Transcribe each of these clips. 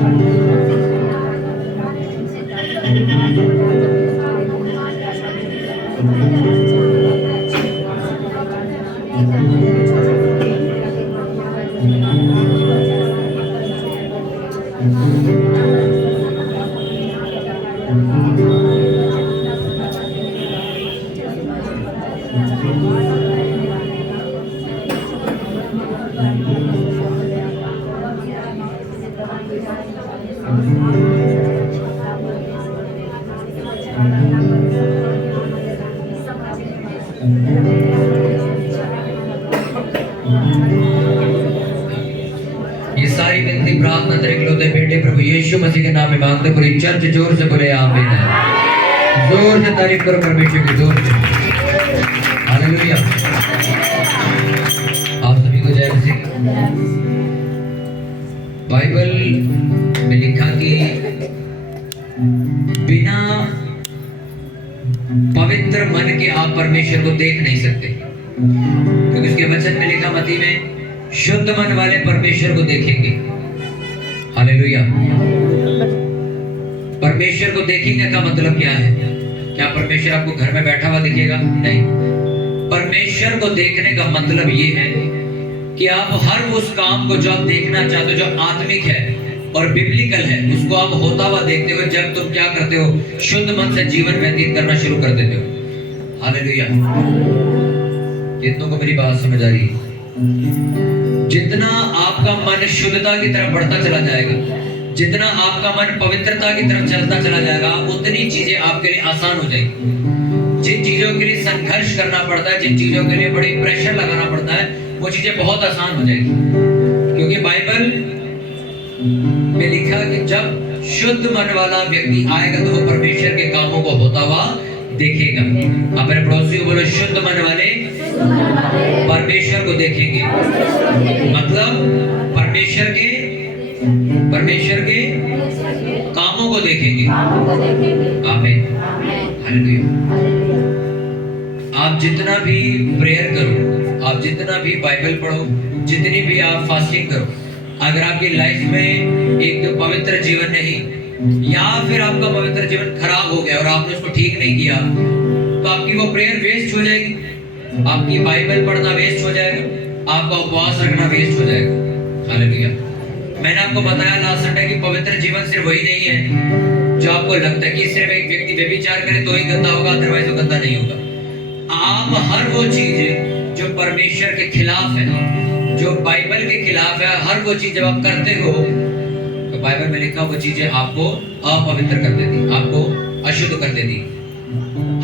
ये सारी विनती प्रार्थना तेरे इकलौते बेटे प्रभु यीशु मसीह के नाम में मांगते, पूरी चर्च जोर से बोले आमीन। जोर से तारीफ करो परमेश्वर की, जोर से हालेलुया। आप सभी को जय मसीह। बाइबल में लिखा कि बिना पवित्र मन के आप परमेश्वर को देख नहीं सकते, क्योंकि उसके वचन में लिखा मत्ती में शुद्ध मन वाले परमेश्वर को देखेंगे। हालेलुया। परमेश्वर को देखेंगे का मतलब क्या है? क्या परमेश्वर आपको घर में बैठा हुआ दिखेगा? नहीं। परमेश्वर को देखने का मतलब ये है कि आप हर उस काम को जो आप देखना चाहते हो, जो आत्मिक है और बिब्लिकल है, उसको आप होता हुआ देखते हो जब तुम क्या करते हो, शुद्ध मन से जीवन व्यतीत करना शुरू कर देते हो। हालेलुया। कितनों को मेरी बात समझ आ रही है? जितना आपका मन शुद्धता की तरफ बढ़ता चला जाएगा, जितना आपका मन पवित्रता की तरफ चलता चला जाएगा, उतनी चीजें आपके लिए आसान हो जाएगी। जिन चीजों के लिए संघर्ष करना पड़ता है, जिन चीजों के लिए बड़ी प्रेशर लगाना पड़ता है, वो चीजें बहुत आसान हो जाएगी। क्योंकि बाइबल में लिखा कि जब शुद्ध मन वाला व्यक्ति आएगा तो वो परमेश्वर के कामों को होता हुआ देखेगा। आप मेरे पड़ोसी को बोलो, शुद्ध मन वाले परमेश्वर को देखेंगे। मतलब परमेश्वर के कामों को देखेंगे। आमीन। हालेलुया। आप जितना भी प्रेयर करो, आप जितना भी बाइबल पढ़ो, जितनी भी आप फास्टिंग करो, अगर आपकी लाइफ में एक पवित्र जीवन नहीं, या फिर आपका पवित्र जीवन खराब हो गया और आपने उसको ठीक नहीं किया, तो आपकी वो प्रेयर वेस्ट हो जाएगी, आपकी बाइबल पढ़ना वेस्ट हो जाएगा, आपका उपवास रखना वेस्ट हो जाएगा। हालेलुया। मैंने आपको बताया लास्ट संडे कि पवित्र जीवन सिर्फ वही नहीं है जो आपको लगता है कि सिर्फ एक व्यक्ति व्यभिचार करे तो ही गंदा होगा, अदरवाइज वो गंदा नहीं होगा। आप हर वो चीज जो परमेश्वर के खिलाफ है, जो बाइबल के खिलाफ है, हर वो चीज जब आप करते हो तो बाइबल में लिखा वो चीजें आपको अपवित्र कर देती, आपको अशुद्ध कर देती।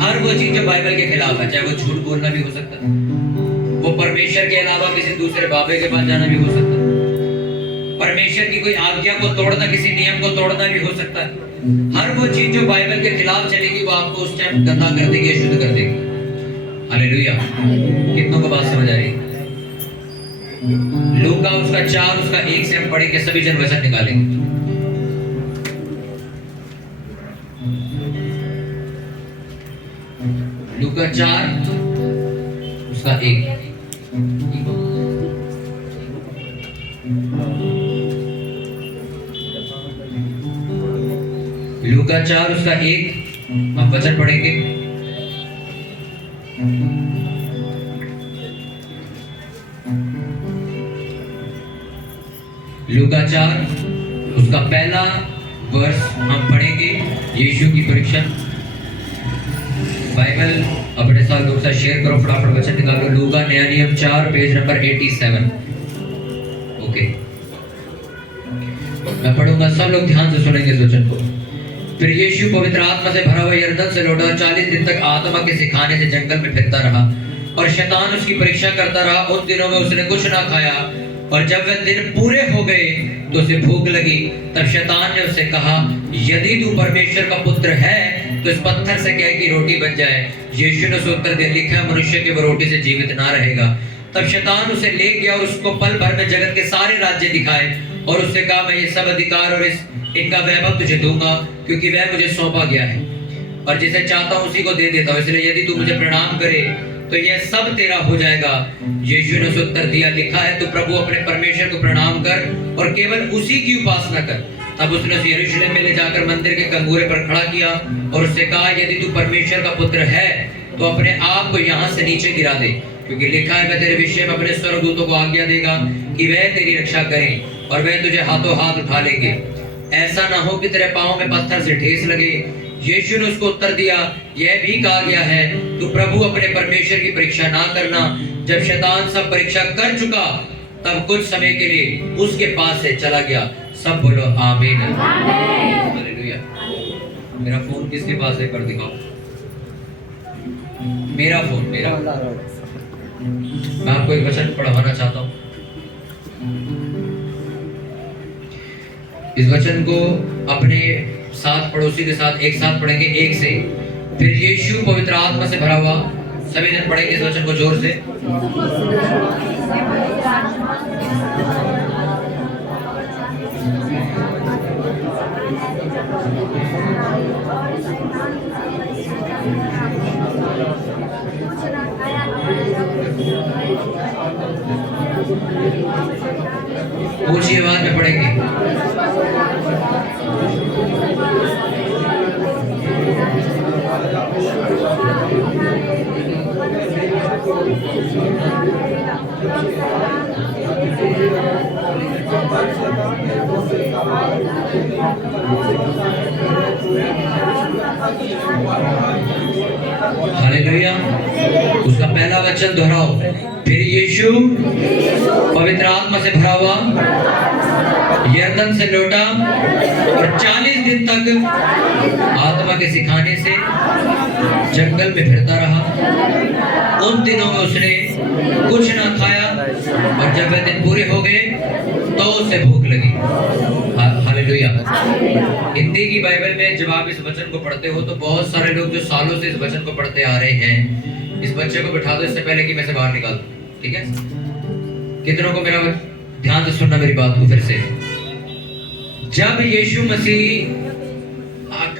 हर वो चीज जो बाइबल के खिलाफ है, चाहे वो झूठ बोलना भी हो सकता है, वो परमेश्वर के अलावा किसी दूसरे बाबे के पास जाना भी हो सकता है, परमेश्वर की कोई आज्ञा को तोड़ना, किसी नियम को तोड़ना भी हो सकता है। हर वो चीज जो बाइबल के खिलाफ चलेगी वो आपको उस टाइम गंदा कर देगी, अशुद्ध कर देगी। हालेलुया। कितनों को बात समझ आ रही है? लूका उसका 4 उसका 1 से हम पढ़ेंगे, सभी जन वचन निकालेंगे। लूका 4 उसका 1। लूका 4 उसका 1 हम वचन पढ़ेंगे। लूका 4 उसका पहला वर्ष हम पढ़ेंगे। यीशु की परीक्षा। बाइबल अपने साथ लोग साथ शेयर करो, फटाफट वचन निकालो। लूका नया नियम 4 पेज नंबर 87। ओके, मैं पढ़ूंगा, सब लोग ध्यान से सुनेंगे इस वचन को। फिर यीशु पवित्र आत्मा से भरा हुआ यरदन से लौटा, 40 दिन तक आत्मा के सिखाने से जंगल में फिरता रहा और शैतान उसकी परीक्षा करता रहा। उन दिनों में उसने कुछ ना खाया और जब वह दिन पूरे हो गए तो उसे भूख लगी। तब शैतान ने उससे कहा, यदि तू परमेश्वर का पुत्र है तो इस पत्थर से कह कि रोटी बन जाए। यीशु ने उत्तर दिया, लिखा है मनुष्य केवल रोटी से जीवित ना रहेगा। तब शैतान उसे ले गया और उसको पल भर में जगत के सारे राज्य दिखाए और उससे कहा, मैं ये सब अधिकार और इनका वैभव तुझे दूंगा, क्योंकि वह मुझे सौंपा गया है और जिसे चाहता हूं उसी को दे देता हूं। इसलिए यदि तू मुझे प्रणाम करे तो यह सब तेरा हो जाएगा। यीशु ने उत्तर दिया, लिखा है तू प्रभु अपने परमेश्वर को प्रणाम कर और केवल उसी की उपासना कर। तब उसने उसे यरूशलेम में ले जाकर मंदिर के कंगूरे पर खड़ा किया और उससे कहा, यदि तू परमेश्वर का पुत्र है तो अपने आप को यहाँ से नीचे गिरा दे, क्योंकि लिखा है, वह तेरे विषय में अपने स्वर्गदूतों को आज्ञा देगा कि वह तेरी रक्षा करें और वह तुझे हाथों हाथ उठा लेंगे, ऐसा ना हो कि तेरे पाँव में पत्थर से ठेस लगे। यीशु ने उसको उत्तर दिया, यह भी कहा गया है, तू प्रभु अपने परमेश्वर की परीक्षा ना करना। जब शैतान सब परीक्षा कर चुका तब कुछ समय के लिए उसके पास से चला गया। सब बोलो आमीन। हालेलुया। मेरा फोन किसके पास है, कर दिखाओ। मेरा फोन, मेरा। मैं आपको एक वचन पढ़वाना चाहता हूँ। इस वचन को अपने साथ पड़ोसी के साथ एक साथ पढ़ेंगे, एक से। फिर यीशु पवित्र आत्मा से भरा हुआ, सभी जन पढ़ेंगे इस वचन को जोर से। ऊंची आवाज में पढ़ेंगे। हालेलुया। उसका पहला वचन दोहराओ। फिर यीशु पवित्र आत्मा से भरा हुआ यरदन से लौटा और 40 दिन तक आत्मा के सिखाने से जंगल में फिरता रहा। उन दिनों में उसने कुछ ना खाया और जब वह दिन पूरे हो गए तो उसे भूख लगी। हालेलुया। हिंदी की बाइबल में जब आप इस वचन को पढ़ते हो तो बहुत सारे लोग जो सालों से इस वचन को पढ़ते आ रहे हैं, इस बच्चे को बिठा दो इससे पहले कि मैं से बाहर निकाल दूं। ठीक है? कितनों को मेरा ध्यान से सुनना मेरी बात को फिर से। जब यीशु मसीह,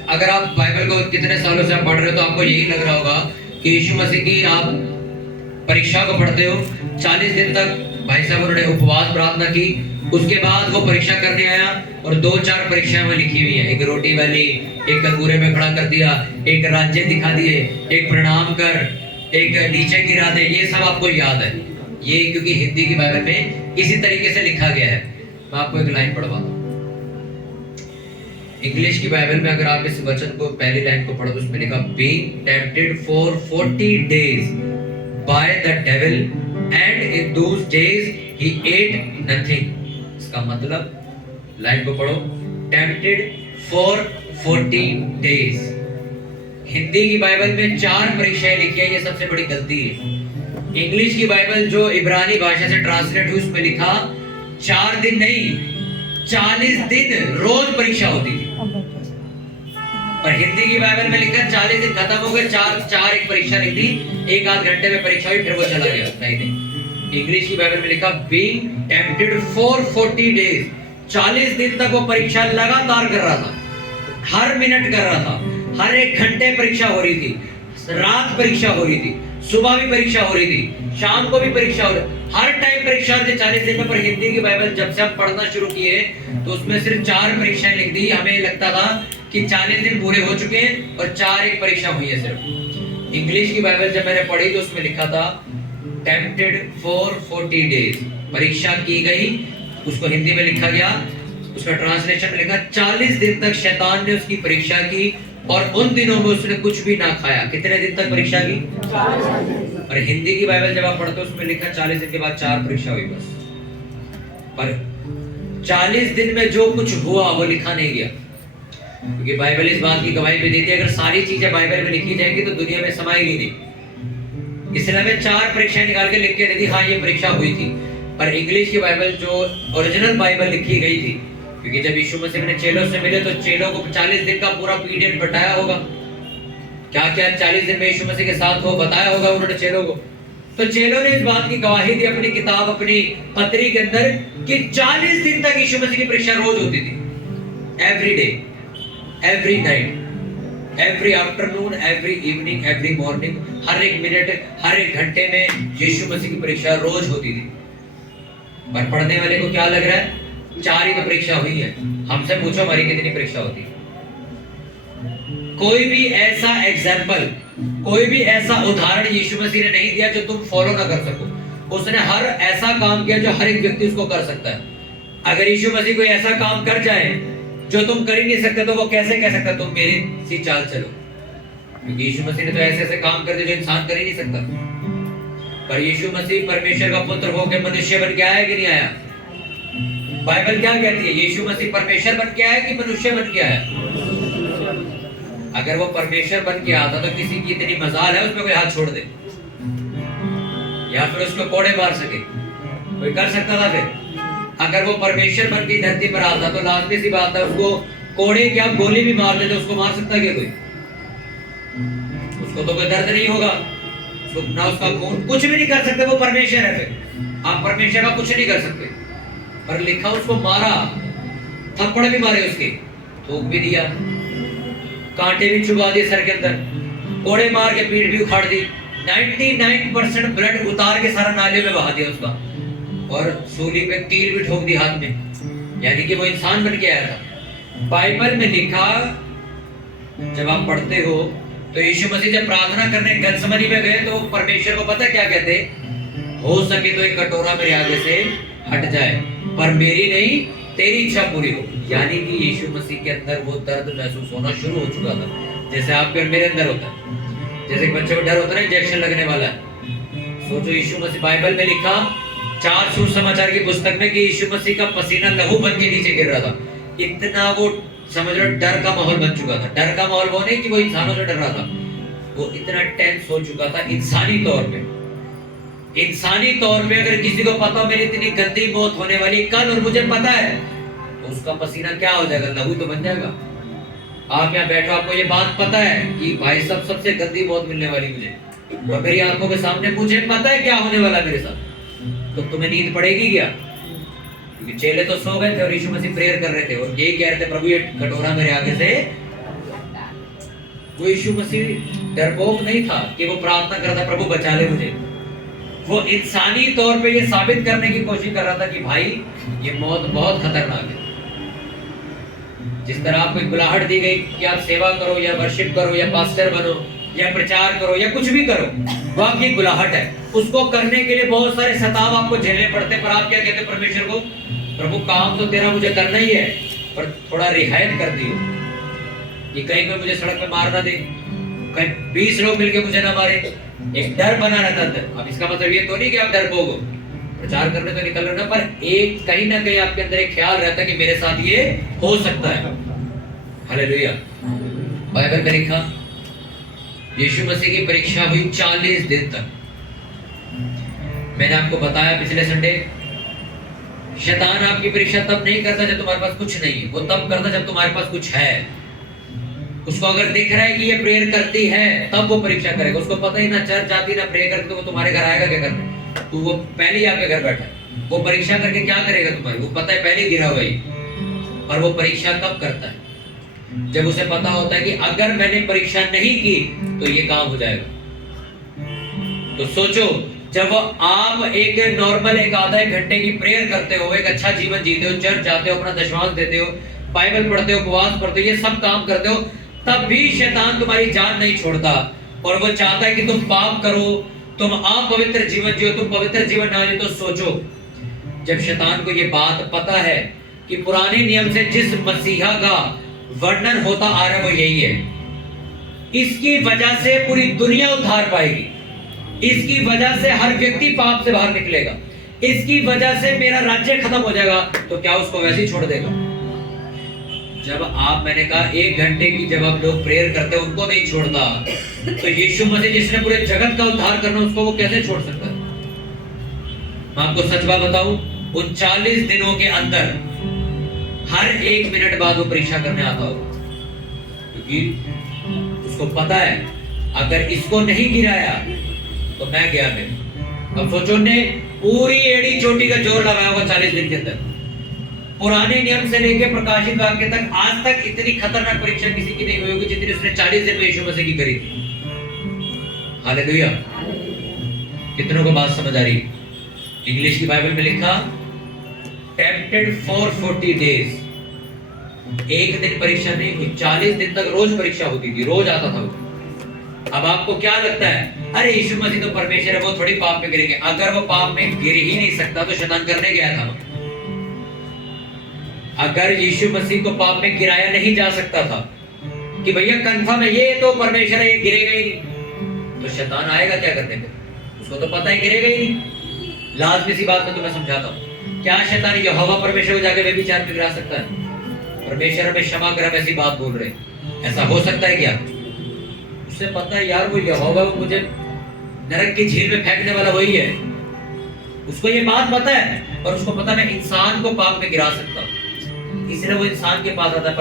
अगर आप बाइबल को कितने सालों से आप पढ़ रहे हो तो आपको यही लग रहा होगा कि यीशु मसीह की आप परीक्षा को पढ़ते हो। 40 दिन तक भाई साहब उन्होंने उपवास प्रार्थना की, उसके बाद वो परीक्षा करने आया और 2-4 परीक्षाएं वहां लिखी हुई है। एक रोटी वाली, एक कंगूरे में खड़ा कर दिया, एक राज्य दिखा दिए, एक प्रणाम कर, एक नीचे गिरा दे। ये सब आपको याद है, ये क्योंकि हिंदी की बाइबल में इसी तरीके से लिखा गया है। मैं आपको एक लाइन पढ़वा दूं। इंग्लिश की बाइबल में अगर आप इस वचन को पहली लाइन को पढ़ो तो उसमें लिखा, being tempted for 40 days by the devil and in those days he ate nothing। इसका मतलब लाइन को पढ़ो, tempted for 40 days। हिंदी की बाइबल में 4 परीक्षाएं लिखी है, ये सबसे बड़ी गलती है। इंग्लिश की बाइबल जो इब्रानी भाषा से ट्रांसलेट हुई उसमें लिखा 4 दिन नहीं 40 दिन रोज परीक्षा होती थी। और हिंदी की बाइबल में लिखा 40 दिन खत्म हो गए, 4 एक परीक्षा लिख दी, 1-8 घंटे में परीक्षा हुई, फिर वो चला गया। नहीं, इंग्लिश की बाइबल में लिखा being tempted for 40 days। 40 दिन तक वो परीक्षा लगातार कर रहा था, हर मिनट कर रहा था, हर 1 घंटे परीक्षा हो रही थी, रात परीक्षा हो रही थी, सुबह भी परीक्षा हो रही थी, शाम को भी परीक्षा हो रही, हर टाइम परीक्षा हो रही थी 40 दिन में। पर हिंदी की बाइबल जब से हम पढ़ना शुरू किए तो उसमें सिर्फ 4 परीक्षाएं लिख दी। हमें लगता था कि 40 दिन पूरे हो चुके हैं और 4 एक परीक्षा हुई है सिर्फ। इंग्लिश की बाइबल जब मैंने पढ़ी तो उसमें लिखा था टेम्प्टेड फॉर 40 डेज, परीक्षा की गई, उसको हिंदी में लिखा गया, उसका ट्रांसलेशन में लिखा 40 दिन तक शैतान ने उसकी परीक्षा की और उन दिनों में उसने कुछ भी ना खाया। कितने दिन तक परीक्षा की? 40। और हिंदी की बाइबल जब आप पढ़ते हो उसमें लिखा 40 दिन के बाद 4 परीक्षा हुई बस। पर 40 दिन में जो कुछ हुआ वो लिखा नहीं गया, क्योंकि बाइबल इस बात की गवाही भी देती है अगर सारी चीजें बाइबल में लिखी जाएंगी तो दुनिया में समाएगी नहीं। इसलिए हमें 4 परीक्षाएं निकाल के लिख के दे दी, हाँ ये परीक्षा हुई थी। पर इंग्लिश की बाइबल जो ओरिजिनल बाइबल लिखी गई थी, क्योंकि जब यीशु मसीह ने चेलों से मिले तो चेलों को 40 दिन का पूरा पीरियड बताया होगा, क्या क्या 40 दिन में यीशु मसीह के साथ हो बताया होगा उन्होंने चेलों को। तो चेलों ने इस बात की गवाही दी अपनी किताब, अपनी पत्री के अंदर कि 40 दिन तक यीशु मसीह की परीक्षा रोज होती थी, every day, every night, every afternoon, every evening, every morning, हर 1 मिनट, हर 1 घंटे में यीशु मसीह की परीक्षा रोज होती थी। पर पढ़ने वाले को क्या लग रहा है? 4 ही तो परीक्षा हुई है। हमसे पूछो हमारी कितनी परीक्षा होती है। कोई भी ऐसा एग्जाम्पल, कोई भी ऐसा उदाहरण यीशु मसीह ने नहीं दिया जो तुम फॉलो ना कर सको। उसने हर ऐसा काम किया जो हर एक व्यक्ति उसको कर सकता है। अगर यीशु मसीह कोई ऐसा काम कर जाए जो तुम कर ही नहीं सकते, तो वो कैसे कह सकता तुम मेरी सी चाल चलो? क्योंकि यीशु मसीह ने तो ऐसे ऐसे काम कर दिए जो इंसान कर ही नहीं सकता। पर यीशु मसीह परमेश्वर का पुत्र होकर मनुष्य बन के आया कि नहीं आया? बाइबल क्या कहती है? यीशु मसीह परमेश्वर बन के आया कि मनुष्य बन के आया? अगर वो परमेश्वर बन के आता तो किसी की इतनी मजाल है उसमें कोई हाथ छोड़ दे या फिर उसको कोड़े मार सके? कोई कर सकता था? फिर अगर वो परमेश्वर बन के धरती पर आता तो लाजमी सी बात है उसको कोड़े क्या गोली भी मार देते, उसको मार सकता क्या कोई? उसको तो कोई दर्द नहीं होगा, ना उसका खून, कुछ भी नहीं कर सकते। वो परमेश्वर है। फिर आप परमेश्वर का कुछ नहीं कर सकते। पर लिखा उसको मारा, थप्पड़ भी मारे उसके, थूक भी दिया, कांटे भी चुभा दिए सर के अंदर, कोड़े मार के पीठ भी उखाड़ दी, 99% ब्लड उतार के सारा नाले में बहा दिया उसका, और सूली पे तीर भी ठोक दी हाथ में। यानी कि वो इंसान बन के आया था। बाइबल में लिखा, जब आप पढ़ते हो तो यीशु मसीह जब प्रार्थना करने गत्समनी में गए तो परमेश्वर को पता क्या कहते? हो सके तो एक कटोरा मेरे आगे से हट जाए, पर मेरी नहीं तेरी इच्छा पूरी हो। यानी कि यीशु मसीह के अंदर वो दर्द महसूस होना शुरू हो चुका था, जैसे आपके और मेरे अंदर होता है। जैसे बच्चे को डर होता है इंजेक्शन लगने वाला है। सोचो यीशु मसीह, बाइबल में लिखा 4 सुसमाचार की पुस्तक में कि यीशु मसीह का पसीना लहू बन के नीचे गिर रहा था। इतना वो समझ लो डर का माहौल बन चुका था। डर का माहौल वो नहीं कि वो इंसानों से डर रहा था, वो इतना टेंस हो चुका था इंसानी तौर पे। इंसानी तौर पे अगर किसी को पता मेरी इतनी गंदी मौत होने वाली कल और मुझे पता है, तो उसका पसीना क्या हो जाएगा? लहू तो बन जाएगा। आप यहाँ बैठो, आपको ये बात पता है कि भाई साहब सबसे गंदी मौत मिलने वाली मुझे, तो मेरी आंखों के सामने मुझे पता है क्या होने वाला मेरे साथ, तो तुम्हें नींद पड़ेगी क्या? क्योंकि चेले तो सो गए थे और यीशु मसीह प्रेयर कर रहे थे और यही कह रहे थे, प्रभु ये कटोरा मेरे आगे से। वो यीशु मसीह डरपोक नहीं था कि वो प्रार्थना कर रहा था, प्रभु बचा ले मुझे। वो इंसानी तौर पे ये साबित करने की कोशिश कर रहा था कि भाई ये मौत बहुत खतरनाक है। जिस तरह आपको एक बुलाहट दी गई कि आप सेवा करो या वर्शिप करो या पास्टर बनो या प्रचार करो या कुछ भी करो, वो आपकी बुलाहट है। उसको करने के लिए बहुत सारे सताव आपको झेलने पड़ते हैं, पर आप क्या कहते हैं परमेश्वर को? प्रभु काम तो तेरा मुझे करना ही है, पर थोड़ा रियायत कर दियो कि कहीं कोई मुझे सड़क पे मार ना दे, कहीं 20 लोग मिलके मुझे ना मारे। एक डर बना रहता अंदर। अब इसका मतलब ये तो नहीं कि आप डरपोक हो, प्रचार करने तो निकल रहे हो, पर एक कहीं ना कहीं आपके अंदर एक ख्याल रहता है कि मेरे साथ ये हो सकता है। हालेलुया। बाइबल में लिखा यीशु मसीह की परीक्षा हुई 40 दिन तक। मैंने आपको बताया पिछले संडे, शैतान आपकी परीक्षा तब नहीं करता जब तुम्हारे पास कुछ नहीं है, वो तब करता जब तुम्हारे पास कुछ है। उसको अगर देख रहा है कि ये प्रेयर करती है तब वो परीक्षा करेगा। उसको पता ही ना चर्च जाती ना प्रेयर करती, तो वो तुम्हारे घर आएगा क्या करने? तो वो पहले ही आपके घर बैठा है, वो परीक्षा करके क्या करेगा तुम्हारी? वो पता है पहले गिरा हुआ ही। और वो परीक्षा कब करता है? जब उसे पता होता है कि अगर मैंने परीक्षा नहीं की तो ये काम हो जाएगा। तो सोचो, जब आप एक नॉर्मल एक आधा एक घंटे की प्रेयर करते हो, एक अच्छा जीवन जीते हो, चर्च जाते हो, अपना दशमांश देते हो, बाइबल पढ़ते हो, उपवास पढ़ते हो, ये सब काम करते हो, तब भी शैतान तुम्हारी जान नहीं छोड़ता और वो चाहता है कि तुम पाप करो, तुम अपवित्र जीवन जियो, तुम पवित्र जीवन ना जियो। तो सोचो, जब शैतान को ये बात पता है कि पुराने नियम से जिस मसीहा का वर्णन होता आ रहा है वो यही है, इसकी वजह से पूरी दुनिया उद्धार पाएगी, इसकी वजह से हर व्यक्ति पाप से बाहर निकलेगा, इसकी वजह से मेरा राज्य खत्म हो जाएगा, तो क्या उसको वैसे ही छोड़ देगा? जब आप, मैंने कहा 1 घंटे की जब आप लोग प्रेयर करते हैं उनको नहीं छोड़ता, तो यीशु मसीह जिसने पूरे जगत का उद्धार करना उसको वो कैसे छोड़ सकता है? मैं आपको सच बात बताऊं, उन 40 दिनों के अंदर हर 1 मिनट बाद वो परीक्षा करने आता होगा, क्योंकि उसको पता है अगर इसको नहीं गिराया तो मैं गया फिर। अब सोचो, ने पूरी एड़ी चोटी का जोर लगाया होगा 40 दिन के अंदर। पुराने नियम से लेकर प्रकाशित वाक्य तक आज तक इतनी खतरनाक परीक्षा किसी की नहीं हुई होगी जितनी उसने 40 दिन में यीशु मसीह की करी थी। हालेलुया। कितनों को बात समझ आ रही? इंग्लिश की बाइबल में लिखा टेम्पटेड फॉर 40 डेज। एक दिन परीक्षा नहीं हुई, 40 दिन तक रोज परीक्षा होती थी, रोज आता था वो। अब आपको क्या लगता है, अरे यीशु मसीह तो परमेश्वर है, वो थोड़ी पाप में गिरेंगे। अगर वो पाप में गिर ही नहीं सकता तो शैतान करने गया था। अगर यीशु मसीह को पाप में गिराया नहीं जा सकता था कि भैया कंफर्म है ये तो परमेश्वर है, ये गिरेगा ही नहीं, तो शैतान आएगा क्या करने पे? उसको तो पता है गिरेगा ही नहीं। लाजमी सी बात में तुम्हें समझाता हूँ, क्या शैतान यहोवा परमेश्वर को जाके व्यभिचार में गिरा सकता है? परमेश्वर हमें क्षमा कर, ऐसी बात बोल रहे, ऐसा हो सकता है क्या? उसे पता है यार वो यहोवा मुझे नरक की झील में फेंकने वाला वही है, उसको ये बात पता है। और उसको पता मैं इंसान को पाप में गिरा सकता हूँ, इसलिए वो इंसान के पास आता है,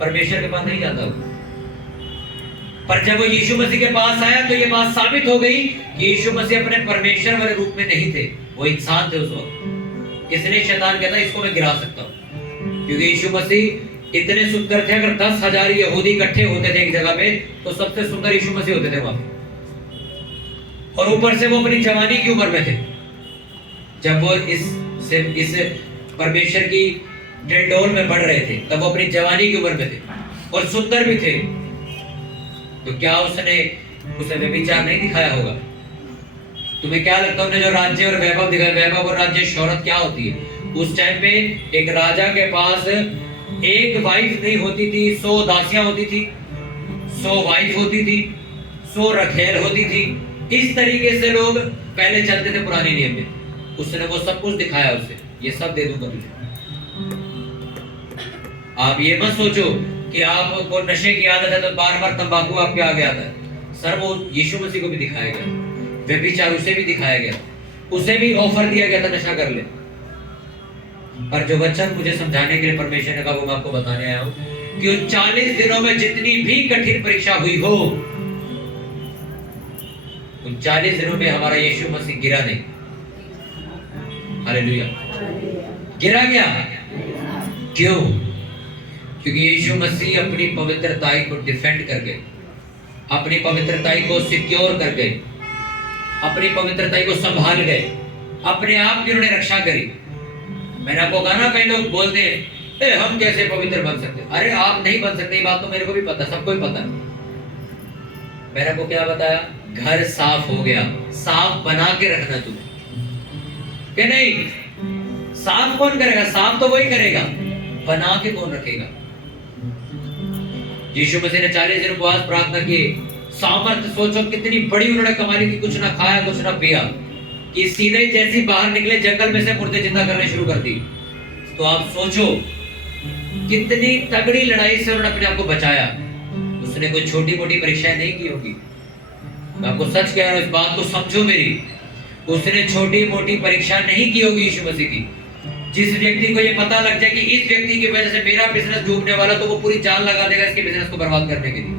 परमेश्वर के पास नहीं जाता वो। पर जब वो यीशु मसीह के पास आया तो ये बात साबित हो गई कि यीशु मसीह अपने परमेश्वर वाले रूप में नहीं थे, वो इंसान थे उस वक्त। इसलिए शैतान कहता है इसको मैं गिरा सकता हूँ, क्योंकि यीशु मसीह इतने सुंदर थे। अगर 10,000 यहूदी इकट्ठे होते थे एक जगह पे तो सबसे सुंदर यीशु मसीह होते थे वहां। और ऊपर से वो अपनी जवानी की उम्र में थे, जब वो इस परमेश्वर की डिलडोल में बढ़ रहे थे, तब वो अपनी जवानी की उम्र में थे और सुंदर भी थे। तो क्या उसने उसे व्यभिचार नहीं दिखाया होगा? तुम्हें क्या लगता है, जो राज्य और वैभव दिखाया, वैभव और राज्य शौहरत क्या होती है? उस टाइम पे एक राजा के पास एक वाइफ नहीं होती थी, 100 दासियां होती थी, 100 वाइफ होती थी, 100 रखेल होती थी। इस तरीके से लोग पहले चलते थे पुराने नियम में। उसने वो सब कुछ दिखाया उसे, ये सब दे दूंगा तुझे। आप ये मत सोचो कि आपको नशे की आदत है तो बार बार तंबाकू आपके आगे आता है। सर वो यीशु मसीह को भी दिखाया गया, व्यभिचार उसे भी दिखाया गया, उसे भी ऑफर दिया गया था नशा कर ले। पर जो वचन मुझे समझाने के लिए परमेश्वर ने कहा वो मैं आपको बताने आया हूं कि उन 40 दिनों में जितनी भी कठिन परीक्षा हुई हो, उन 40 दिनों में हमारा यीशु मसीह गिरा नहीं। हालेलुया, गिरा गया क्यों? क्योंकि यीशु मसीह अपनी पवित्रताई को डिफेंड कर गए, अपनी पवित्रताई को सिक्योर कर गए, अपनी पवित्रताई को संभाल गए, अपने आप की उन्होंने रक्षा करी। मैंने आपको कहा ना, कई लोग बोलते हैं हम कैसे पवित्र बन सकते? अरे आप नहीं बन सकते, ये बात तो मेरे को भी पता, सबको ही पता। मैंने आपको क्या बताया? घर साफ हो गया, साफ बना के रखना तुम्हें, कि नहीं? साफ कौन करेगा? साफ तो वही करेगा, बना के कौन रखेगा? यीशु मसीह ने 40 दिन उपवास प्रार्थना किए, सामर्थ्य सोचो कितनी बड़ी उन्होंने कमाई की, कुछ ना खाया कुछ ना पिया, कि सीधे जैसी बाहर निकले जंगल में से मुर्दे जिंदा करने शुरू कर दी। तो आप सोचो कितनी तगड़ी लड़ाई से उन्होंने अपने आप को बचाया। उसने कोई छोटी मोटी परीक्षाएं नहीं की होगी, मैं आपको सच कह रहा हूं, इस बात को समझो मेरी। उसने छोटी मोटी परीक्षा नहीं की होगी यीशु मसीह की। जिस व्यक्ति को ये पता लग जाए कि इस व्यक्ति की वजह से मेरा बिजनेस डूबने वाला, तो वो पूरी जान लगा देगा इसके बिजनेस को बर्बाद करने के लिए।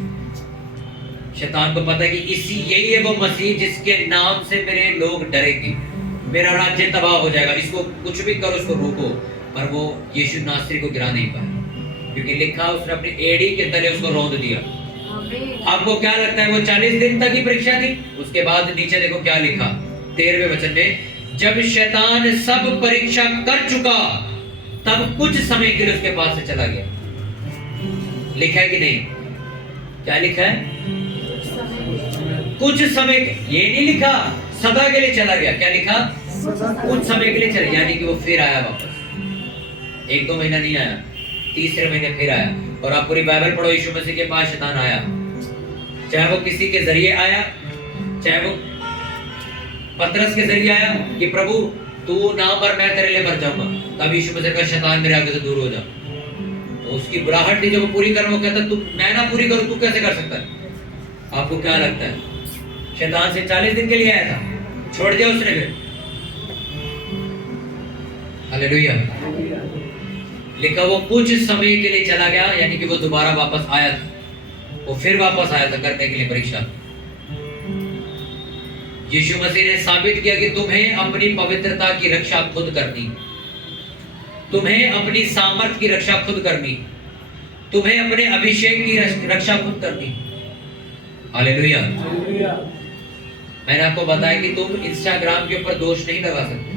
शैतान को पता है कि यही है वो मसीह जिसके नाम से मेरे लोग डरेंगे, मेरा राज्य तबाह हो जाएगा, इसको कुछ भी करो, इसको रोको। पर वो यीशु नासरी को गिरा नहीं पाया, क्योंकि लिखा उसने अपनी एड़ी के तले उसको रौंद दिया। आपको क्या लगता है वो 40 दिन तक की परीक्षा थी? उसके बाद नीचे देखो क्या लिखा 13वें वचन में, जब शैतान सब परीक्षा कर चुका तब कुछ समय के लिए उसके पास से चला गया। लिखा है कि नहीं? क्या लिखा है? कुछ समय, ये नहीं लिखा सदा के लिए चला गया। क्या लिखा? कुछ समय के लिए चला, यानी कि वो फिर आया वापस। 1-2 महीना नहीं आया, तीसरे महीने फिर आया। और आप पूरी बाइबल पढ़ो, यीशु मसीह के पास शैतान आया, चाहे वो किसी के जरिए आया, चाहे वो पतरस के जरिए आया कि प्रभु तू ना मर, मैं तेरे लिए मर जाऊंगा। तब यीशु मसीह का शैतान मेरे आगे से दूर हो जा। तो उसकी बुराहट थी जो वो पूरी कर, वो कहता तू, मैं ना पूरी करूं, तू कैसे कर सकता है? आपको क्या लगता है? शैतान से 40 दिन के लिए आया था, छोड़ दिया उसने फिर। हालेलुया। लिखा वो कुछ समय के लिए चला गया, यानी कि वो दोबारा वापस आया था, वो फिर वापस आया था करने के लिए परीक्षा। यीशु मसीह ने साबित किया कि तुम्हें अपनी पवित्रता की रक्षा खुद करनी, तुम्हें अपनी सामर्थ्य की रक्षा खुद करनी, तुम्हें अपने अभिषेक की रक्षा खुद करनी। हालेलुया। मैंने आपको बताया कि तुम इंस्टाग्राम के ऊपर दोष नहीं लगा सकते,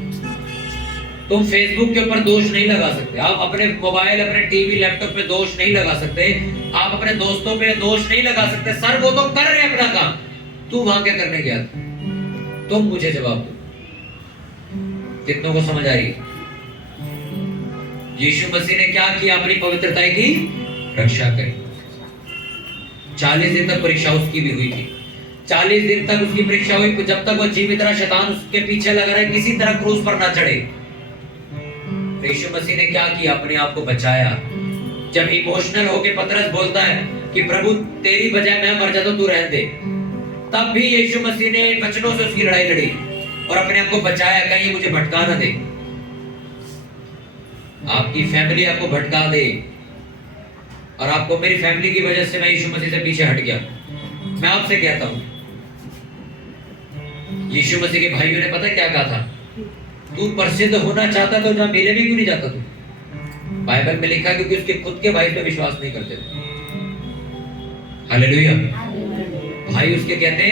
तुम फेसबुक के ऊपर दोष नहीं लगा सकते, आप अपने मोबाइल, अपने टीवी, लैपटॉप पे दोष नहीं लगा सकते, आप अपने दोस्तों पे दोष नहीं लगा सकते। सर वो तो कर रहे अपना काम, तू वहां क्या करने गया था? तुम मुझे जवाब दो। कितनों को समझ आ रही है? यीशु मसीह ने क्या किया? अपनी पवित्रता की रक्षा करी। 40 दिन तक परीक्षा उसकी भी हुई थी। 40 दिन तक उसकी परीक्षा हुई, जब तक वो जीवित रहा। शैतान उसके पीछे लग रहा है, किसी तरह क्रूस पर ना चढ़े। यीशु मसीह ने क्या किया? अपने आप को बचाया। जब इमोशनल होके पतरस बोलता है कि प्रभु तेरी बजाय मैं मर जाता, तू रहने दे, तब भी यीशु मसीह ने वचनों से उसकी लड़ाई लड़ी और अपने आप को बचाया, कहीं मुझे भटका ना दे, आपकी फैमिली आपको भटका दे। और आपको मेरी फैमिली की वजह से मैं यीशु मसीह से पीछे हट गया। मैं आपसे कहता हूं, यीशु मसीह के भाइयों ने पता क्या कहा था? तू प्रसिद्ध होना चाहता तो जहां मेले में क्यों नहीं जाता तू? बाइबल में लिखा क्योंकि उसके खुद के भाई पे विश्वास नहीं करते थे। हालेलुया। भाई उसके कहते,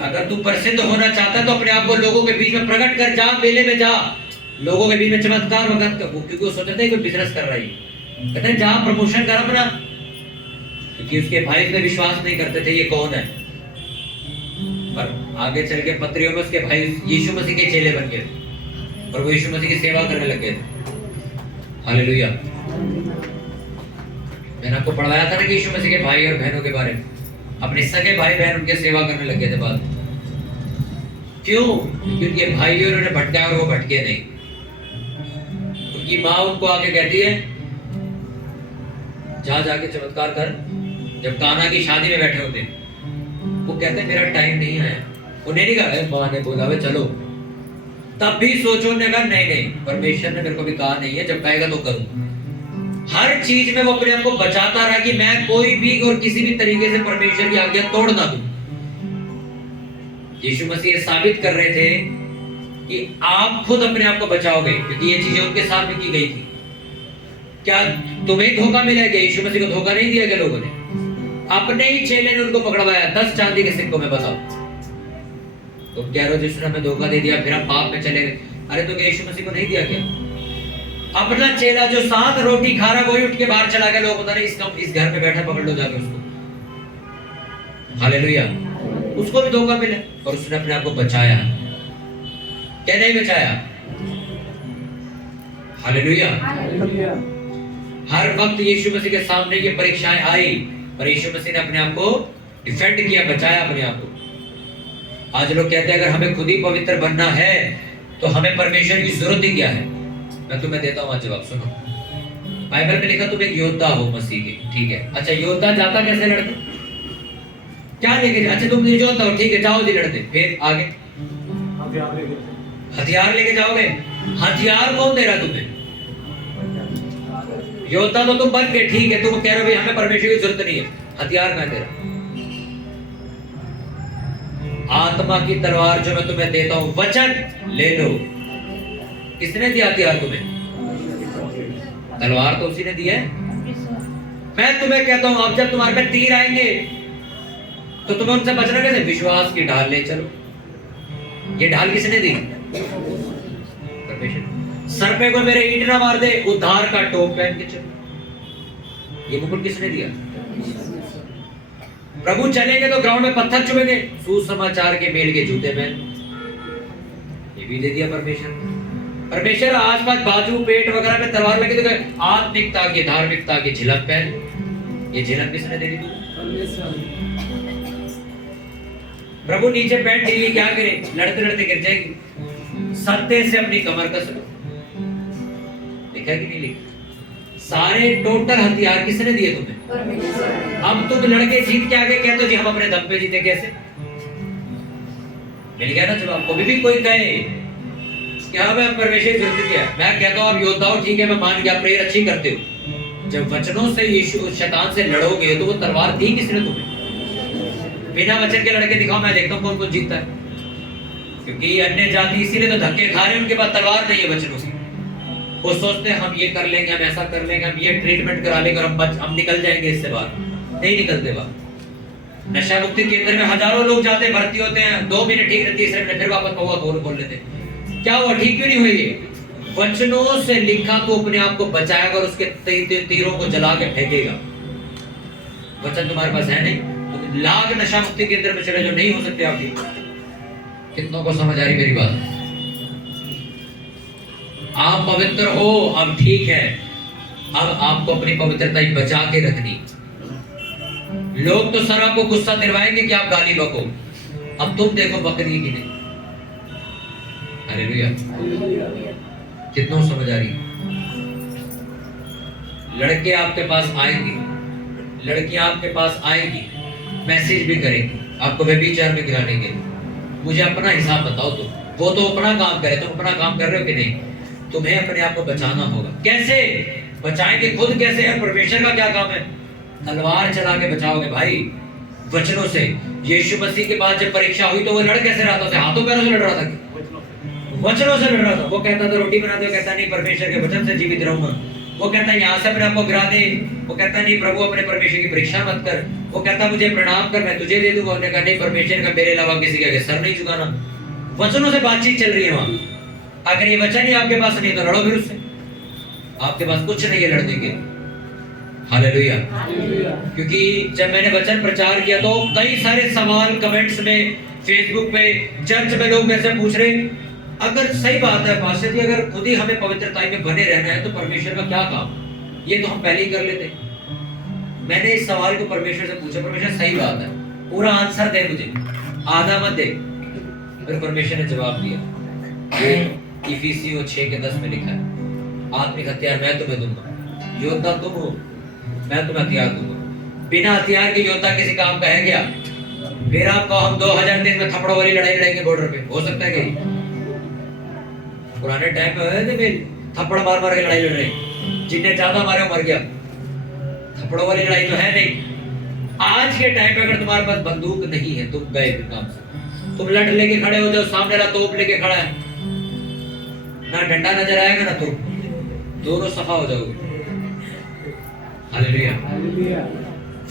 अगर तू प्रसिद्ध होना चाहता तो अपने आप को लोगों के बीच में प्रकट कर, जा मेले में जा, लोगों के बीच में चमत्कार वगैरह कर। क्योंकि वो सोचते थे कोई बिजनेस कर रहा है, कहते हैं जहां प्रमोशन कर अपना। क्योंकि उसके भाई पे विश्वास नहीं करते थे, ये कौन है। पर आगे चल के पत्रियों में उसके भाई यीशु मसीह के चेले बन गए और वो यीशु मसीह की सेवा करने लगे थे। हालेलुया। मैंने आपको पढ़ाया था ना कि यीशु मसीह के भाई और बहनों के बारे में, अपने सगे भाई बहन उनके सेवा करने लगे थे बाद। क्यों? क्योंकि भाई उन्होंने भटकाया और वो भटके नहीं। उनकी माँ उनको आके कहती है जा जाके चमत्कार कर। जब कान्हा की शादी में बैठे होते, वो कहते मेरा टाइम नहीं आया। उन्हें नहीं कहा, माँ ने बोला वे चलो, तब भी सोचो ने कहा नहीं नहीं, परमेश्वर ने मेरे को भी कहा नहीं है, जब कहेगा तो करूं। हर चीज में वो अपने आप को बचाता रहा कि मैं कोई भी और किसी भी तरीके से परमेश्वर की आज्ञा तोड़ ना दूं। यीशु मसीह साबित कर रहे थे कि आप खुद अपने आप को बचाओगे, क्योंकि ये चीजें उनके साथ भी की गई थी। क्या तुम्हें धोखा मिला है? यीशु मसीह को धोखा नहीं दिया गया लोगों ने, अपने ही चेले ने उनको पकड़वाया 10 चांदी के सिक्कों में। बताओ, तुम कह रहे हो जिसने हमें धोखा दे दिया, फिर हम पाप में चले गए। अरे तो क्या यीशु मसीह को नहीं दिया क्या? अपना चेला जो 7 रोटी खा रहा, वही उठ के बाहर चला गया। लोग बता रहे इस घर में बैठा, पकड़ लो जाके उसको। हालेलुया। उसको भी धोखा मिला और उसने अपने आप को बचाया। क्या नहीं बचाया? हालेलुया। हर वक्त यीशु मसीह के सामने ये परीक्षाएं आई, पर यीशु मसीह ने अपने आप को डिफेंड किया, बचाया अपने आप को। आज लोग कहते हैं अगर हमें खुद ही पवित्र बनना है तो हमें परमेश्वर की जरूरत ही क्या है? मैं तुम्हें देता हूं आज जवाब। सुनो, बाइबल में लिखा तुम एक योद्धा हो मसीह के, ठीक है। अच्छा, योद्धा जाता कैसे लड़ते? क्या लेके? अच्छा तुम योद्धा हो, ठीक है, जाओ जी लड़ते। फिर आगे हथियार लेके जाओगे। हथियार कौन दे रहा तुम्हें? योद्धा तो तुम बन गए, ठीक है, तुम कह रहे हो भाई हमें परमेश्वर की जरूरत नहीं है, हथियार मैं दे रहा। आत्मा की तलवार जो मैं तुम्हें देता हूं, वचन ले लो। किसने दिया हथियार तुम्हें? तलवार तो उसी ने दी है। मैं तुम्हें कहता हूं अब जब तुम्हारे पे तीर आएंगे तो तुम्हें उनसे बचना कैसे? विश्वास की ढाल ले चलो। ये ढाल किसने दी? परमेश्वर। सर पे कोई मेरे ईंट ना मार दे, उद्धार का टोप पहन के चलो। ये मुकुट किसने दिया? प्रभु चलेंगे तो ग्राउंड में पत्थर चुभेंगे, सुसमाचार के मेल के जूते पहन। ये भी दे दिया परमेश्वर। परमेश्वर आसपास बाजू पेट वगैरह में तलवार लगी तो आत्मिकता की, धार्मिकता की झिलक पहन। ये झिलक किसने दे दी? प्रभु नीचे पैंट ढीली क्या करे? लड़ते लड़ते गिर जाएगी। सत्य से अपनी कमर कस लो। लिखा कि नहीं लिखा? सारे टोटल हथियार किसने दिए तुम्हें? अब तुम लड़के जीत के आगे कहते हो जी हम अपने दम पे जीते। कैसे? मिल गया ना जवाब। कभी भी कोई कहे क्या मैं परमेश्वर जरूरत क्या? मैं कहता हूं आप योद्धा हो, ठीक है, मैं मान गया, प्रेयर अच्छी करते हो। जब वचनों से यीशु शैतान से लड़ोगे तो वो तलवार दी किसने तुम्हें? बिना वचन के लड़के दिखाओ, मैं देखता हूं कौन कौन जीतता है। क्योंकि अन्य जाति इसीलिए तो धक्के खा रहे हैं, उनके पास तलवार नहीं है वचनों की। वो सोचते हैं हम ये कर लेंगे, हम ऐसा कर लेंगे, हम ये ट्रीटमेंट करा लेंगे और हम निकल जाएंगे इससे बाहर। नहीं निकलते बाहर। नशा मुक्ति केंद्र में हजारों लोग जाते हैं, भर्ती होते हैं, 2 महीने ठीक रहते, तीसरे महीने फिर वापस कौवा खोल लेते हैं। क्या हुआ, ठीक क्यों नहीं हुई ये? वचनों से लिखा तो अपने आप को बचाएगा और उसके तीरों को जला के फेंकेगा। वचन तुम्हारे पास है नहीं, तुम लाख नशा मुक्ति केंद्र में चले जो नहीं हो सकते आपकी। कितनों को समझ आ रही मेरी बात? आप पवित्र हो, अब ठीक है, अब आपको अपनी पवित्रता ही बचा के रखनी। लोग तो सर आपको गुस्सा दिलवाएंगे कि आप गाली बको, अब तुम देखो बकरी की नहीं। हालेलुया। कितनों समझ आ रही? लड़के आपके पास आएंगे, लड़कियां आपके पास आएंगी, मैसेज भी करेंगी, आपको व्यभिचार में गिराने के लिए। मुझे अपना हिसाब बताओ तुम, वो तो अपना काम करे, तुम अपना काम कर रहे हो कि नहीं? तुम्हें अपने आप को बचाना होगा। कैसे बचाएंगे? खुद कैसे है? परमेश्वर का क्या काम है? तलवार चला के बचाओगे भाई, वचनों से। यीशु मसीह के बाद जब परीक्षा हुई तो वो लड़ कैसे रहा था? उसे हाथों पैरों से लड़ रहा था, वचनों से लड़ रहा था। वो कहता था रोटी बनाते हो, कहता नहीं परमेश्वर के वचन से जीवित रहूंगा। वो कहता यहाँ से अपने आपको गिरा दे, वो कहता नहीं प्रभु अपने परमेश्वर की परीक्षा मत कर। वो कहता मुझे प्रणाम कर, मैं तुझे दे दूंगा। उन्होंने कहा नहीं, परमेश्वर का मेरे अलावा किसी का सर नहीं झुकाना। वचनों से बातचीत चल रही है वहां। अगर ये वचन ही आपके पास नहीं तो लड़ो फिर उससे, आपके पास कुछ नहीं है लड़ने के। हालेलुया। क्योंकि जब मैंने वचन प्रचार किया तो कई सारे सवाल कमेंट्स में, फेसबुक पे, चर्च में लोग मेरे से पूछ रहे, अगर सही बात है पास्टर जी, अगर खुद ही हमें पवित्रता में बने रहना है तो परमेश्वर का क्या काम? ये तो हम पहले ही कर लेते। मैंने इस सवाल को परमेश्वर से पूछा, परमेश्वर सही बात है, पूरा आंसर दे मुझे, आधा मत दे। फिर परमेश्वर ने जवाब दिया, इफिसियों 6:10 में लिखा है, आत्मिक हथियार मैं तुम्हें दूंगा, योद्धा तुम हो, मैं तुम्हें हथियार दूंगा। बिना हथियार के योद्धा किसी काम का है क्या? फिर आपको हम 2023 में थप्पड़ों वाली लड़ाई लड़ेंगे बॉर्डर पे, हो सकता है क्या? पुराने टाइम में थप्पड़ मार मार के लड़ाई लड़ रहे, जितने ज्यादा मारे वो मर गया। थप्पड़ों वाली लड़ाई तो है नहीं। आज के टाइम पे अगर तुम्हारे पास बंदूक नहीं है, तुम गए काम से, तुम लठ लेके खड़े हो जाओ, सामने वाला तोप लेके खड़ा है, ना डंडा नजर आएगा ना तोप, दोनों सफा हो जाओगे। हालेलुया।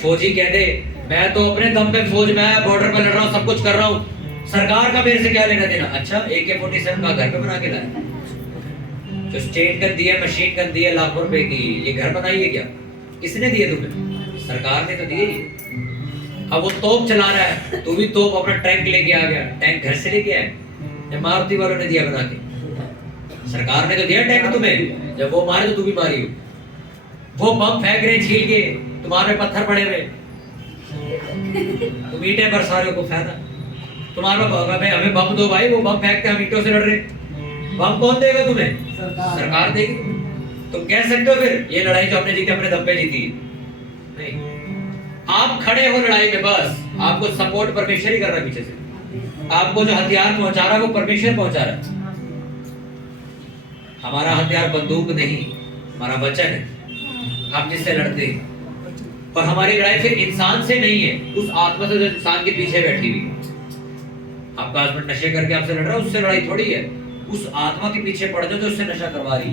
फौजी कह दे मैं तो अपने दम पे फौज में आया, बॉर्डर पे लड़ रहा हूँ, सब कुछ कर रहा हूँ, सरकार का मेरे से क्या लेना देना? अच्छा, AK-47 का घर पे बना के लाया, जो स्टेट गन दी है, मशीन गन दी है लाखों रुपए की, ये घर बनाई है क्या? किसने दिए तुम्हें? सरकार ने तो दिए। अब वो तोप चला रहा है, तू भी तोप अपना टैंक लेके आ गया, टैंक घर से लेके आया या मारुति वालों ने दिया बना के? सरकार ने तो दिया टैंक तुम्हें, जब वो मारे तो तू भी मारी हो। वो बम फेंक रहे छील के, तुम्हारे पत्थर पड़े हुए, तुम ईंटें बरसा रहे हो, को फायदा? तुम्हारा हमें बम दो भाई, वो बम फेंकते हम ईंटों से लड़ रहे, बम कौन देगा तुम्हें? सरकार देगी। तुम कह सकते हो फिर ये लड़ाई जो हमने जीती अपने दम पे जीती? नहीं, आप खड़े हो लड़ाई में, बस आपको सपोर्ट परमेश्वर ही कर रहा है पीछे से। आपको जो हथियार पहुंचा रहा है वो परमेश्वर पहुंचा रहा है। हमारा हथियार बंदूक नहीं, हमारा वचन है, हम जिससे लड़ते हैं। और हमारी लड़ाई फिर इंसान से नहीं है, उस आत्मा से जो इंसान के पीछे बैठी हुई। आपका हस्बैंड नशे करके आपसे लड़ रहा है, उससे लड़ाई थोड़ी है, उस आत्मा के पीछे पड़ जाओ जो उससे नशा करवा रही।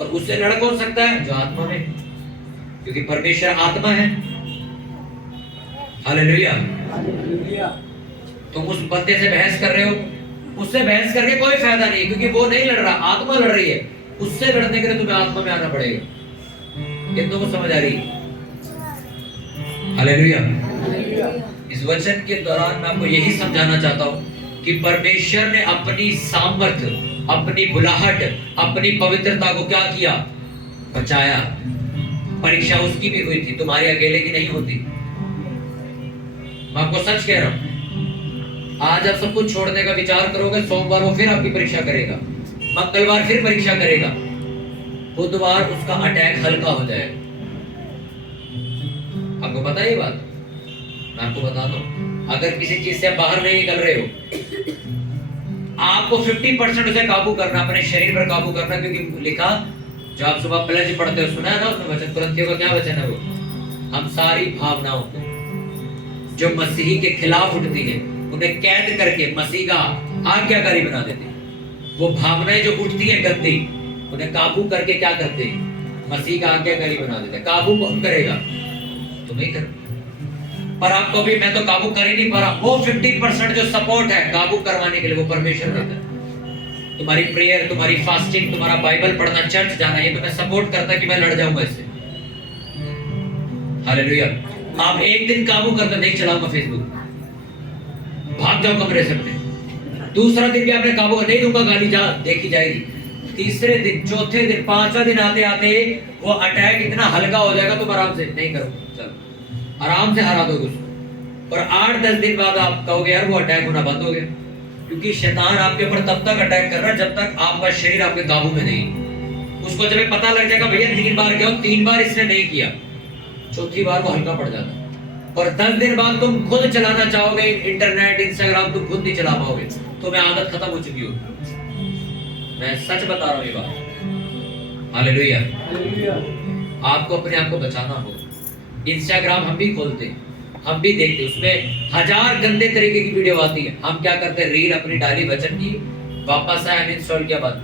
और उससे लड़ कौन सकता है? जो आत्मा में, क्योंकि परमेश्वर आत्मा है। हालेलुया। तुम उस बंदे से बहस कर रहे हो, उससे बहस करके कोई फायदा नहीं, क्योंकि वो नहीं लड़ रहा, आत्मा लड़ रही है। उससे लड़ने के लिए तुम्हें आत्मा में आना पड़ेगा। कितनों को समझ आ रही है? हालेलुया। इस वचन के दौरान मैं आपको यही समझाना चाहता हूं कि परमेश्वर ने अपनी सामर्थ्य, अपनी बुलाहट, अपनी पवित्रता को क्या किया? बचाया। परीक्षा उसकी भी हुई थी, तुम्हारी अकेले की नहीं होती। मैं आपको सच कह रहा हूं, आज आप सब कुछ छोड़ने का विचार करोगे, सोमवार वो फिर आपकी परीक्षा करेगा, मंगलवार फिर परीक्षा करेगा, बुधवार उसका अटैक हल्का हो जाएगा। आपको पता है ये बात? मैं आपको बताता हूं, अगर किसी चीज से आप बाहर नहीं निकल रहे हो, आपको 50% उसे काबू करना, अपने शरीर पर काबू करना। क्योंकि लिखा, जो आप सुबह प्लेज पढ़ते हो, सुना है ना उसमें वचन, कुरिन्थियों का क्या वचन है वो? हम सारी भावनाओं को जो मसीही के खिलाफ उठती है उन्हें कैद करके मसीह का आज्ञाकारी बना देते हैं। वो भावनाएं जो उठती है गंदी, उन्हें काबू करके क्या करते हैं? मसीह का आज्ञाकारी बना देते हैं। काबू कौन करेगा? तुम ही करो। पर आपको भी, मैं तो काबू कर ही नहीं पा रहा। वो 50% जो सपोर्ट है काबू करवाने के लिए, वो परमेश्वर देता है। तुम्हारी प्रेयर, तुम्हारी फास्टिंग, तुम्हारा बाइबल पढ़ना, चर्च जाना, ये तुम्हें सपोर्ट करता कि मैं लड़ जाऊंगा इससे। हालेलुया। आप एक दिन काबू करते नहीं चलाऊंगा फेसबुक, भाग जाओ कमरे से अपने। दूसरा दिन भी आपने काबू नहीं दूंगा, गाली जा देखी जाएगी। तीसरे दिन, चौथे दिन, पांचवा दिन आते आते वो अटैक इतना हल्का हो जाएगा, तुम आराम से नहीं करो, चलो आराम से हरा दोगे उसको। और 8-10 दिन बाद आप कहोगे यार वो अटैक होना बंद हो गया, क्योंकि शैतान आपके ऊपर तब तक अटैक कर रहा है जब तक आपका शरीर आपके काबू में नहीं। उसको जब पता लग जाएगा भैया 3 बार क्या, 3 बार इसने नहीं किया, चौथी बार वो हल्का पड़ जाता है। और 10 दिन बाद तुम खुद चलाना चाहोगे इंटरनेट, इंस्टाग्राम, तुम खुद नहीं चला पाओगे, तुम्हें आदत खत्म हो चुकी होगी। मैं सच बता रहा हूँ ये बात। हालेलुया। आपको अपने आप को बचाना होगा। इंस्टाग्राम हम भी खोलते हैं, हम भी देखते हैं, उसमें 1000 गंदे तरीके की वीडियो आती है। हम क्या करते हैं, रील अपनी डाली वचन की, वापस आए अनइंस्टॉल किया बाद।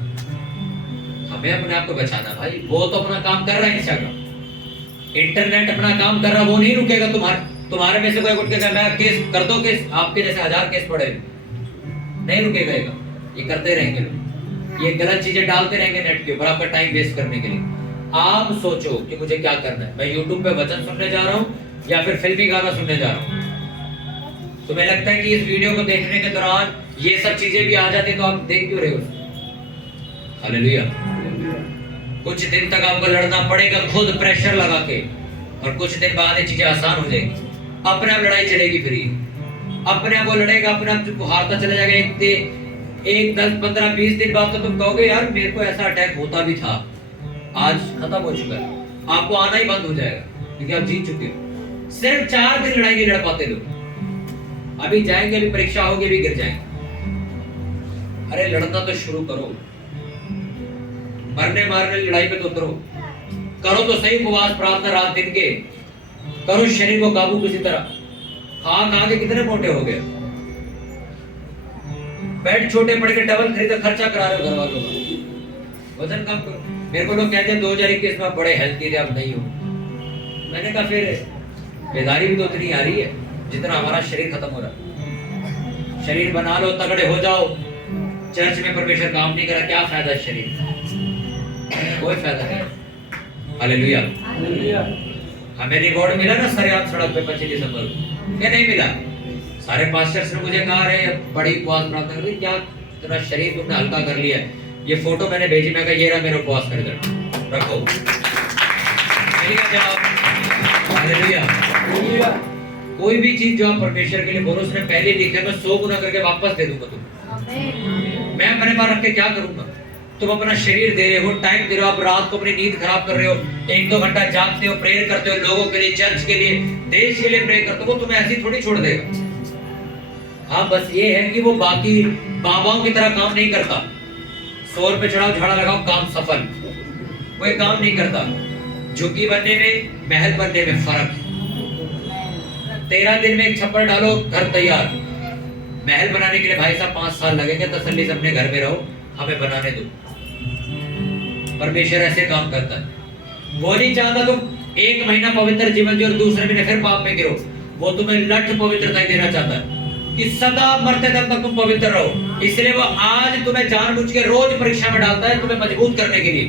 हमें अपने आप को बचाना भाई। वो तो अपना काम कर रहा है, इंस्टाग्राम, इंटरनेट अपना काम कर रहा, वो नहीं रुकेगा। तुम्हारे में से कोई उठ के कहे मैं केस कर दो, केस आपके जैसे 1000 केस पड़े, नहीं रुकेगा। ये करते रहेंगे लोग, ये गलत चीजें डालते रहेंगे नेट के ऊपर आपका टाइम वेस्ट करने के लिए। आप सोचो कि मुझे क्या करना है, मैं यूट्यूब पे वचन सुनने जा रहा हूँ या फिर फिल्मी गाना सुनने जा रहा हूँ। तुम्हें लगता है कि इस वीडियो को देखने के दौरान ये सब चीजें भी आ जाती, तो आप देख क्यों रहे हो? हालेलुया। कुछ दिन तक आपको लड़ना पड़ेगा खुद प्रेशर लगा के, और कुछ दिन बाद ये चीजें आसान हो जाएगी, अपने आप लड़ाई चलेगी फ्री, अपने आप वो लड़ेगा, अपने आप हारता चला जाएगा। एक 10, 15, 20 दिन बाद तो तुम कहोगे यार मेरे को ऐसा अटैक होता भी था, आज खत्म हो चुका है। आपको आना ही बंद हो जाएगा क्योंकि आप जीत चुके हो। सिर्फ 4 दिन लड़ाई नहीं लड़ पाते लोग। अभी जाएंगे, अभी परीक्षा होगी, अभी गिर जाएंगे। अरे लड़ना तो शुरू करो, मरने मारने लड़ाई पे तो उतरो, करो तो सही उपवास प्रार्थना रात दिन के, करो शरीर को काबू किसी तरह। खा के कितने मोटे हो गए, बेड छोटे पड़ के डबल खरीद खर्चा करा रहे हो घर वालों का। वजन कम करो। मेरे को लोग कहते हैं 2021 में बड़े हेल्थी थे, अब नहीं हो। मैंने कहा फिर बेदारी भी तो उतनी आ रही है जितना हमारा शरीर खत्म हो रहा है। शरीर बना लो, तगड़े हो जाओ, चर्च में परमेश्वर काम नहीं करा, क्या फायदा शरीर, कोई फायदा नहीं। हालेलुया। हमें रिवॉर्ड मिला ना सरियाम सड़क पे 25 दिसंबर को, क्या नहीं मिला? सारे पास्टर्स ने मुझे कहा रे बड़ी उपवास प्रार्थना कर दी, क्या तेरा शरीर तुमने हल्का कर लिया है। ये फोटो मैंने भेजी, मैं कहा ये रहा मेरा उपवास कर दे, रखो। हालेलुया। कोई भी चीज जो आप परमेश्वर के लिए बोलो, उसने पहले लिखा है मैं 100 गुना करके वापस दे दूंगा तुम्हें। मैं अपने पास रख के क्या करूंगा? तुम अपना शरीर दे रहे हो, टाइम दे रहे हो, आप रात को अपनी नींद खराब कर रहे हो, 1-2 घंटा जागते हो, प्रेयर करते हो, लोगों के लिए, चर्च के लिए, देश के लिए प्रे करते हो, वो तुम्हें ऐसे थोड़ी छोड़ देगा। हाँ बस ये है कि वो बाकी बाबाओं की तरह काम नहीं करता। 100 रुपए चढ़ाओ, झाड़ा लगाओ, काम सफल, कोई काम नहीं करता। झुग्गी बनने में, महल बनने में फर्क। 13 दिन में एक छप्पर डालो, घर तैयार। महल बनाने के लिए भाई साहब 5 साल लगेंगे, तसल्ली से अपने घर में रहो, हमें बनाने दो। परमेश्वर ऐसे काम करता है। वो नहीं चाहता तुम 1 महीना पवित्र जीवन जियो और दूसरे महीने फिर पाप में गिरो। वो तुम्हें लठ पवित्रता देना चाहता है कि सदा मरते दम तक तुम पवित्र रहो। इसलिए वो आज तुम्हें जानबूझ के रोज परीक्षा में डालता है, तुम्हें मजबूत करने के लिए।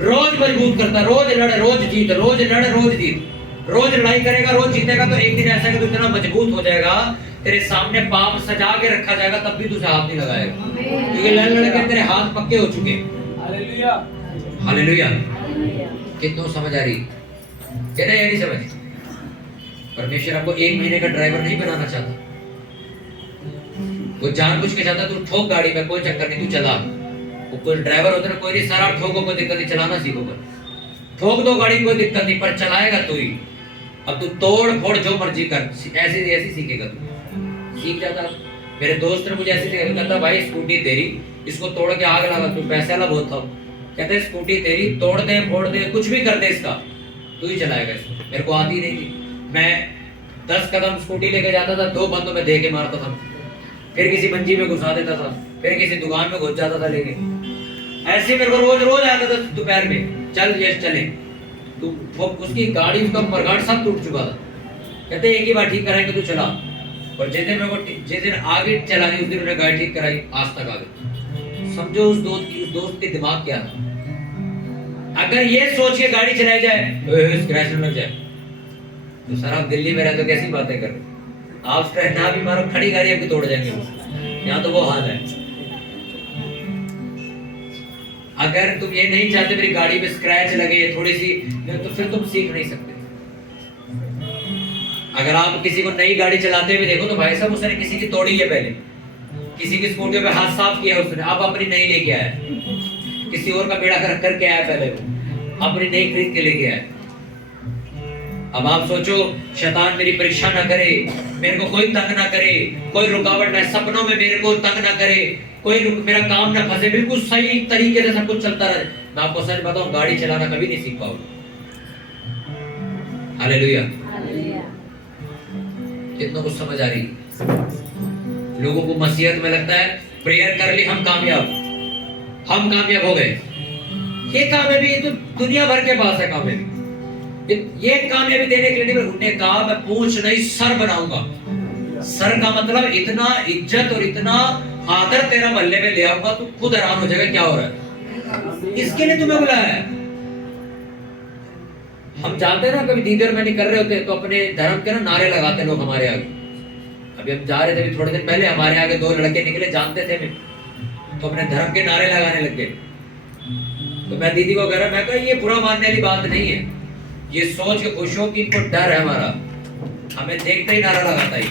रोज मजबूत करता है, रोज लड़, रोज जीत, रोज लड़, रोज जीत। रोज लड़ाई करेगा, रोज जीतेगा, तो एक दिन ऐसा कि तू इतना मजबूत हो जाएगा, तेरे सामने पाप सजा के रखा जाएगा, तब भी तुझे हाथ नहीं लगाएगा, क्योंकि लड़ लड़ के तेरे हाथ पक्के हो चुके हैं। हालेलुया। हालेलुया। कितनों समझ आ रही है ना? ये नहीं समझ। परमेश्वर आपको 1 महीने का ड्राइवर नहीं बनाना चाहता। वो जानबूझ के चाहता तू ठोक गाड़ी में, कोई चक्कर नहीं, तू चला। वो कोई ड्राइवर होता है, कोई नहीं, सारा ठोको, कोई दिक्कत नहीं, चलाना सीखो, पर ठोक दो गाड़ी, कोई दिक्कत नहीं, पर चलाएगा तू ही। अब तू तोड़ फोड़ जो मर्जी कर, ऐसे सीखेगा तू, सीख जाता। मेरे दोस्त ने मुझे ऐसे कहता भाई स्कूटी तेरी, इसको तोड़ के आग लगा, तू पैसे वाला बहुत था। कहते स्कूटी तेरी, तोड़ दे, फोड़ दे, कुछ भी कर दे, इसका तू ही चलाएगा इसको। मेरे को आती नहीं थी। मैं 10 कदम स्कूटी लेके जाता था, 2 बंदों में दे के मारता था, फिर किसी मंजी में घुसा देता था, फिर किसी दुकान में घुस जाता था लेके। ऐसे मेरे को रोज रोज आता था दोपहर में, चल ये चले। तो उसकी गाड़ी, उसका मरगाट सब टूट चुका था। कहते एक ही बार ठीक कराएंगे, तू चला। और जिस दिन आगे चला दी, उस दिन उन्हें गाड़ी ठीक कराई, आज तक आ गई। समझो उस दोस्त के दिमाग क्या था। अगर ये सोच के गाड़ी चलाई जाए स्क्रैच न लग जाए, तो सर आप दिल्ली में रहते हो कैसी बातें कर रहे हो, आप स्क्रैच ना भी मारो खड़ी गाड़ी आपकी तोड़ जाएंगे। यहाँ तो वो हाल है। अगर तुम ये नहीं चाहते मेरी गाड़ी में स्क्रैच लगे थोड़ी सी, तो फिर तुम सीख नहीं सकते। अगर आप किसी को नई गाड़ी चलाते हुए देखो तो भाई साहब उसने किसी की तोड़ी है, पहले किसी की स्कूटी पे हाथ साफ किया उसने, अब अपनी नई लेके आया, किसी और का बेड़ा कर करके आया, पहले वो अपनी नई खरीद के लेके आया। अब आप सोचो शैतान मेरी परीक्षा ना करे, मेरे को कोई तंग ना करे, कोई रुकावट ना, सपनों में मेरे को तंग ना करे, कोई मेरा काम ना फंसे, बिल्कुल सही तरीके से सब कुछ चलता रहे। मैं आपको सच बताऊं गाड़ी चलाना कभी नहीं सीख पाओगे। हालेलुया। कितनों को समझ आ रही? लोगों को मसीहत में लगता है प्रेयर कर ली हम कामयाब हो गए। ये कामयाबी तो दुनिया भर के पास है कामयाबी। ये कामयाबी देने के लिए उन्होंने कहा मैं पूंछ नहीं सर बनाऊंगा। सर का मतलब इतना इज्जत और इतना आदर तेरा महल्ले में ले आऊंगा, तू खुद हैरान हो जाएगा क्या हो रहा है। इसके लिए तुम्हें बुलाया है। हम जानते हैं ना, कभी दीदी और मैं नहीं कर रहे होते तो अपने धर्म के ना नारे लगाते लोग हमारे आगे। अभी हम जा रहे थे थोड़े दिन पहले, हमारे आगे दो लड़के निकले, जानते थे मैं, तो अपने धर्म के नारे लगाने लग गए। तो मैं दीदी को कह रहा, मैं कहा ये बुरा मानने वाली बात नहीं है, ये सोच के खुश हो कि इनको डर है हमारा, हमें देखते ही नारा लगाता ही।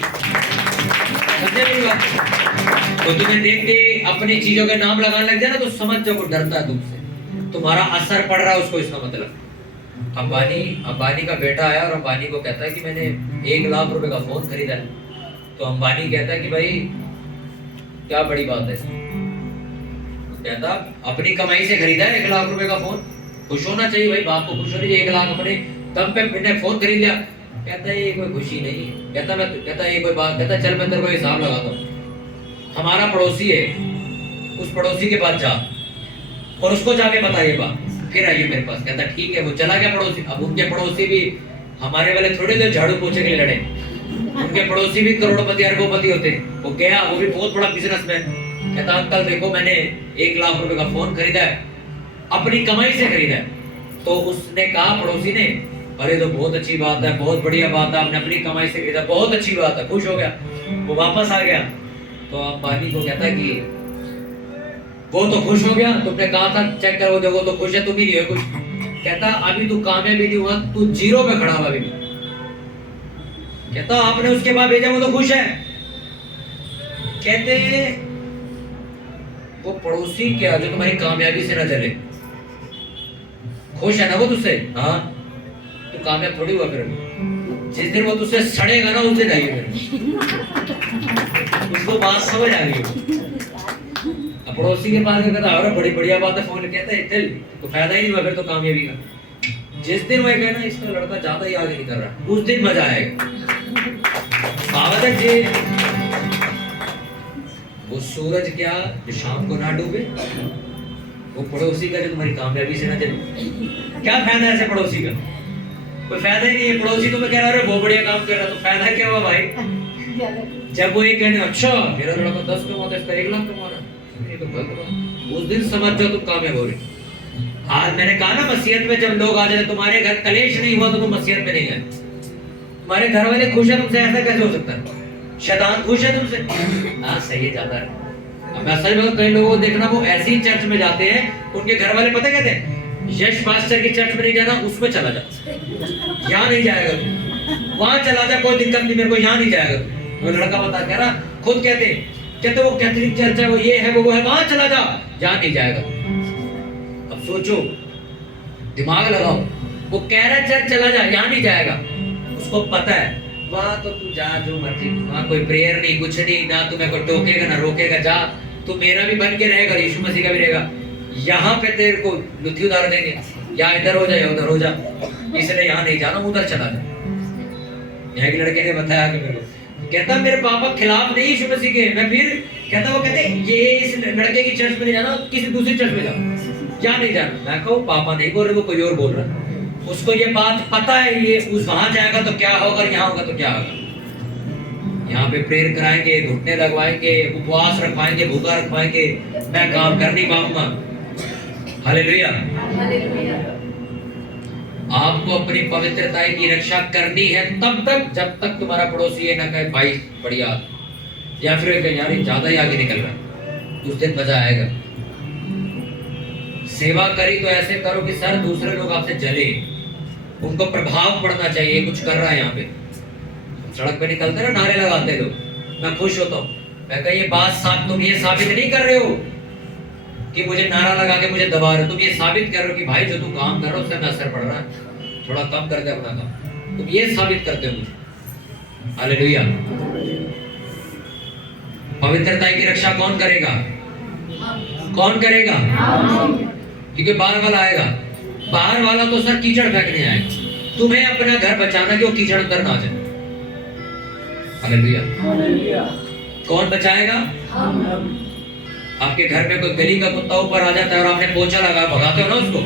समझे मेरी बात? तो तुम्हें देख के अपनी चीजों के नाम लगाने लग जाए ना, तो समझ जाओ वो डरता है तुमसे, तुम्हारा असर पड़ रहा है उसको। इसका मतलब अंबानी का बेटा आया और अंबानी को कहता है कि मैंने 1 लाख रुपए का फोन खरीदा है। तो अंबानी कहता है कि भाई क्या बड़ी बात है इसमें। कहता अपनी कमाई से खरीदा है 1 लाख रुपए का फोन, खुश होना चाहिए भाई, बाप को खुश होना चाहिए। 1 लाख अपने दम पे मैंने फोन खरीद लिया। कहता है ये कोई खुशी नहीं है। कहता ये कोई बात, कहता चल मैं तेरे को हिसाब लगाता हूँ। हमारा पड़ोसी है, उस पड़ोसी के पास जा और उसको जाके बता ये बात, फिर आइए मेरे पास। कहता ठीक है। वो चला गया पड़ोसी। अब उनके पड़ोसी भी हमारे वाले थोड़े जो झाड़ू पोछे के लिए लड़े, उनके पड़ोसी भी करोड़पति अरबोपति होते। वो गया, वो भी बहुत बड़ा बिजनेसमैन। कहता अंकल देखो मैंने 1 लाख रुपए का फोन खरीदा है, अपनी कमाई से खरीदा है। तो उसने कहा पड़ोसी ने, अरे तो बहुत अच्छी बात है, बहुत बढ़िया बात है, आपने अपनी कमाई से खरीदा, बहुत अच्छी बात है। खुश हो गया, वो वापस आ गया। तो अंबानी को कहता है कि वो तो खुश हो गया, तुमने कहा था चेक करो, देखो तो खुश है, तुम ही नहीं हो खुश। कहता अभी तू कामयाब भी नहीं हुआ, तू जीरो पे खड़ा हुआ अभी। कहता आपने उसके बाद भेजा, वो तो खुश है। कहते वो पड़ोसी क्या जो तुम्हारी कामयाबी से न जले, खुश है ना वो तुझसे? हाँ, तो कामयाब थोड़ी हुआ। फिर जिस दिन वो तुझसे सड़ेगा ना उस दिन आइए, उसको बात समझ आ रही है। पड़ोसी के पास कहता अरे बड़ी बढ़िया बात है फोन, कहता है चल तो फायदा ही नहीं हुआ फिर तो कामयाबी का। जिस दिन वो कहना इसका लड़का ज्यादा ही आगे नहीं कर रहा, उस दिन मजा आएगा। कहावत है जी, वो सूरज क्या जो शाम को ना डूबे, वो पड़ोसी का जो तुम्हारी कामयाबी से ना चले। क्या फायदा है ऐसे पड़ोसी का? कोई फायदा ही नहीं है। पड़ोसी तुम्हें कह रहा है बहुत बढ़िया काम कर रहा, तो फायदा क्या हुआ भाई? जब वो ये कहने अच्छा मेरा लड़का 10 कमाता है, इसका 1 लाख कमा रहा, उस दिन समझ जाओ तुम कामयाब हो रहे। आज मैंने कहा ना मसीहत में जब लोग आ जाते, तुम्हारे घर कलेश नहीं हुआ तो तुम मसीहत में नहीं गए। तुम्हारे घर वाले खुश है तुमसे, ऐसा कैसे हो सकता है? शैतान खुश है तुमसे? हाँ सही है, ज्यादा है। अब मैं सही बताऊं, कई लोगों को देखना वो ऐसी चर्च में जाते हैं, उनके घर वाले पता कहते हैं यश पास्टर की चर्च में नहीं जाना, उसमें चला जा, यहाँ नहीं जाएगा तू, वहां चला जा, कोई दिक्कत नहीं, मेरे को यहाँ नहीं जाएगा। वो लड़का बता कह रहा, खुद कहते वो कैथोलिक चर्च है, वो ये है वो है, वहां चला जा, यहाँ नहीं जाएगा। अब सोचो, दिमाग लगाओ, वो कह रहा है चर्च चला जा, यहाँ नहीं जाएगा। उसको पता है वहां तो तू जा जो मर्जी, वहां कोई प्रेयर नहीं, कुछ नहीं, ना तुम्हें कोई टोकेगा ना रोकेगा, जा तू मेरा भी बन के रहेगा, यीशु मसीह का भी रहेगा। यहाँ पे तेरे को लुथी उतार देंगे, या इधर हो जा या उधर हो जा, इसलिए यहाँ नहीं जाना, उधर चला जा। यहाँ के लड़के ने बताया कि मेरे को, कहता मेरे पापा खिलाफ नहीं यीशु मसीह के, मैं फिर कहता, वो कहते ये इस लड़के की चर्च में नहीं जाना, किसी दूसरी चर्च में जाओ, क्या नहीं जाना। मैं कहूँ पापा नहीं बोल रहे, वो कोई और बोल रहा है। उसको ये बात पता है, ये उस वहां जाएगा तो क्या होगा, यहाँ होगा तो क्या होगा। यहाँ पे प्रेयर कराएंगे, घुटने लगवाएंगे, उपवास रखवाएंगे, भूखा रखवाएंगे, मैं काम कर नहीं पाऊंगा। हालेलुया। आपको अपनी पवित्रता की रक्षा करनी है तब तक जब तक तुम्हारा पड़ोसी ये ना कहे भाई बढ़िया, या फिर कहे यार ये ज्यादा ही आगे निकल रहा है, उस दिन मजा आएगा। सेवा करी तो ऐसे करो कि सर दूसरे लोग आपसे जले, उनको प्रभाव पड़ना चाहिए कुछ कर रहा है। यहाँ पे सड़क पे निकलते ना नारे लगाते लोग, मैं खुश होता हूँ। मैं कहा ये बात तुम ये साबित नहीं कर रहे हो कि मुझे नारा लगा के मुझे दबा रहे हो, तुम ये साबित कर रहे हो कि भाई जो तुम काम कर रहे हो उससे हमें असर पड़ रहा है, थोड़ा कम कर दे अपना काम। तुम ये साबित करते हो मुझे। हालेलुया। पवित्रता की रक्षा कौन करेगा? कौन करेगा? क्योंकि बाहर वाला आएगा, बाहर वाला तो सर कीचड़ फेंकने आएगा, तुम्हें अपना घर बचाना कि वो कीचड़ अंदर ना जाए। हालेलुया। कौन बचाएगा? आपके घर में कोई गली का कुत्ता ऊपर आ जाता है और आपने पोछा लगा, भगाते हो ना उसको,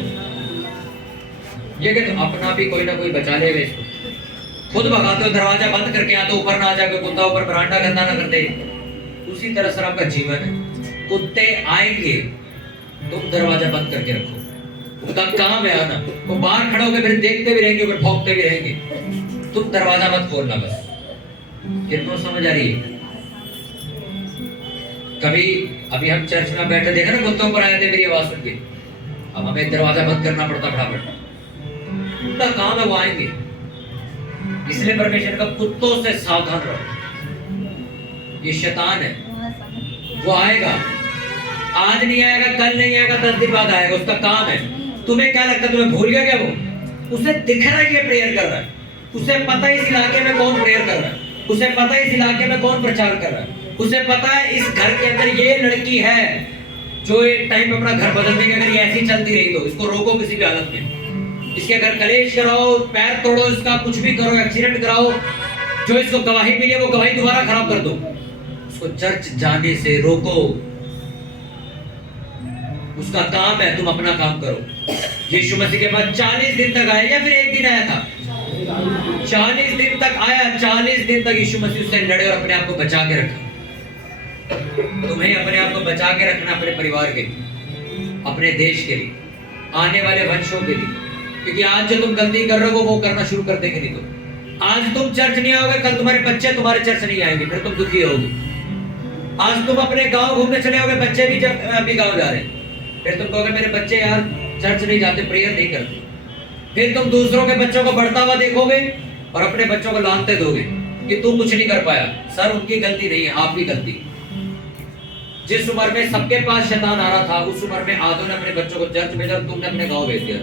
ये कि तो अपना भी कोई ना कोई बचा लेगा इसको। खुद भगाते हो, दरवाजा बंद करके आते हो, ऊपर ना आ जाए कुत्ता, ऊपर बरांडा गंदा ना कर दे। उसी तरह सर आपका जीवन है, कुत्ते आएंगे, तुम दरवाजा बंद करके रखो, उनका काम है आना। वो बाहर खड़े होकर फिर देखते भी रहेंगे, फिर भौंकते भी रहेंगे, तुम दरवाजा मत खोलना बस। कितना समझ आ रही है? कभी अभी हम चर्च में बैठे देखा ना, कुत्तों पर आए थे मेरी आवाज सुन के, अब हमें दरवाजा बंद करना पड़ता फटाफट, उनका काम है वो आएंगे। इसलिए परमेश्वर का कुत्तों से सावधान रहो, ये शैतान है, वो आएगा, आज नहीं आएगा, कल नहीं आएगा, 10 दिन बाद आएगा, उसका काम है। तुम्हें क्या लगता है तुम्हें भूल गया क्या? वो उसे दिख रहा है ये प्रेयर कर रहा है, उसे पता है इस इलाके में कौन प्रेयर कर रहा है, उसे पता है इस इलाके में कौन प्रचार कर रहा है, उसे पता है इस घर के अंदर ये लड़की है जो एक टाइम अपना घर बदल देगी अगर ये ऐसी चलती रही तो। इसको रोको किसी भी हालत में, इसके घर कलेश कराओ, पैर तोड़ो इसका, कुछ भी करो, एक्सीडेंट कराओ, जो इसको गवाही मिली है वो गवाही दोबारा खराब कर दो, उसको चर्च जाने से रोको। उसका काम है, तुम अपना काम करो। यीशु मसीह के पास 40 दिन तक आया या फिर एक दिन आया था? 40 दिन तक आया, 40 दिन तक यीशु मसीह उससे लड़े और अपने आप को बचा के रखा। तुम्हें अपने आप को बचा के रखना, अपने परिवार के लिए, अपने देश के लिए, आने वाले वंशों के लिए। क्योंकि आज जो तुम गलती कर रहे हो वो करना शुरू कर देंगे नहीं तो। आज तुम चर्च नहीं आओगे, कल तुम्हारे बच्चे तुम्हारे चर्च नहीं आएंगे, फिर तुम दुखी होगे। आज तुम अपने गांव घूमने चले होगे, बच्चे भी जब अभी गांव जा रहे हैं, फिर तुम कहोगे मेरे बच्चे यार चर्च नहीं जाते, प्रेयर नहीं करते। फिर तुम दूसरों के बच्चों को बढ़ता हुआ देखोगे और अपने बच्चों को लानते दोगे कि तू कुछ नहीं कर पाया। सर उनकी गलती नहीं है, आपकी गलती। जिस उम्र में सबके पास शैतान आ रहा था, उस उम्र में आदम ने अपने बच्चों को चर्च भेजा और तुमने अपने गांव भेज दिया।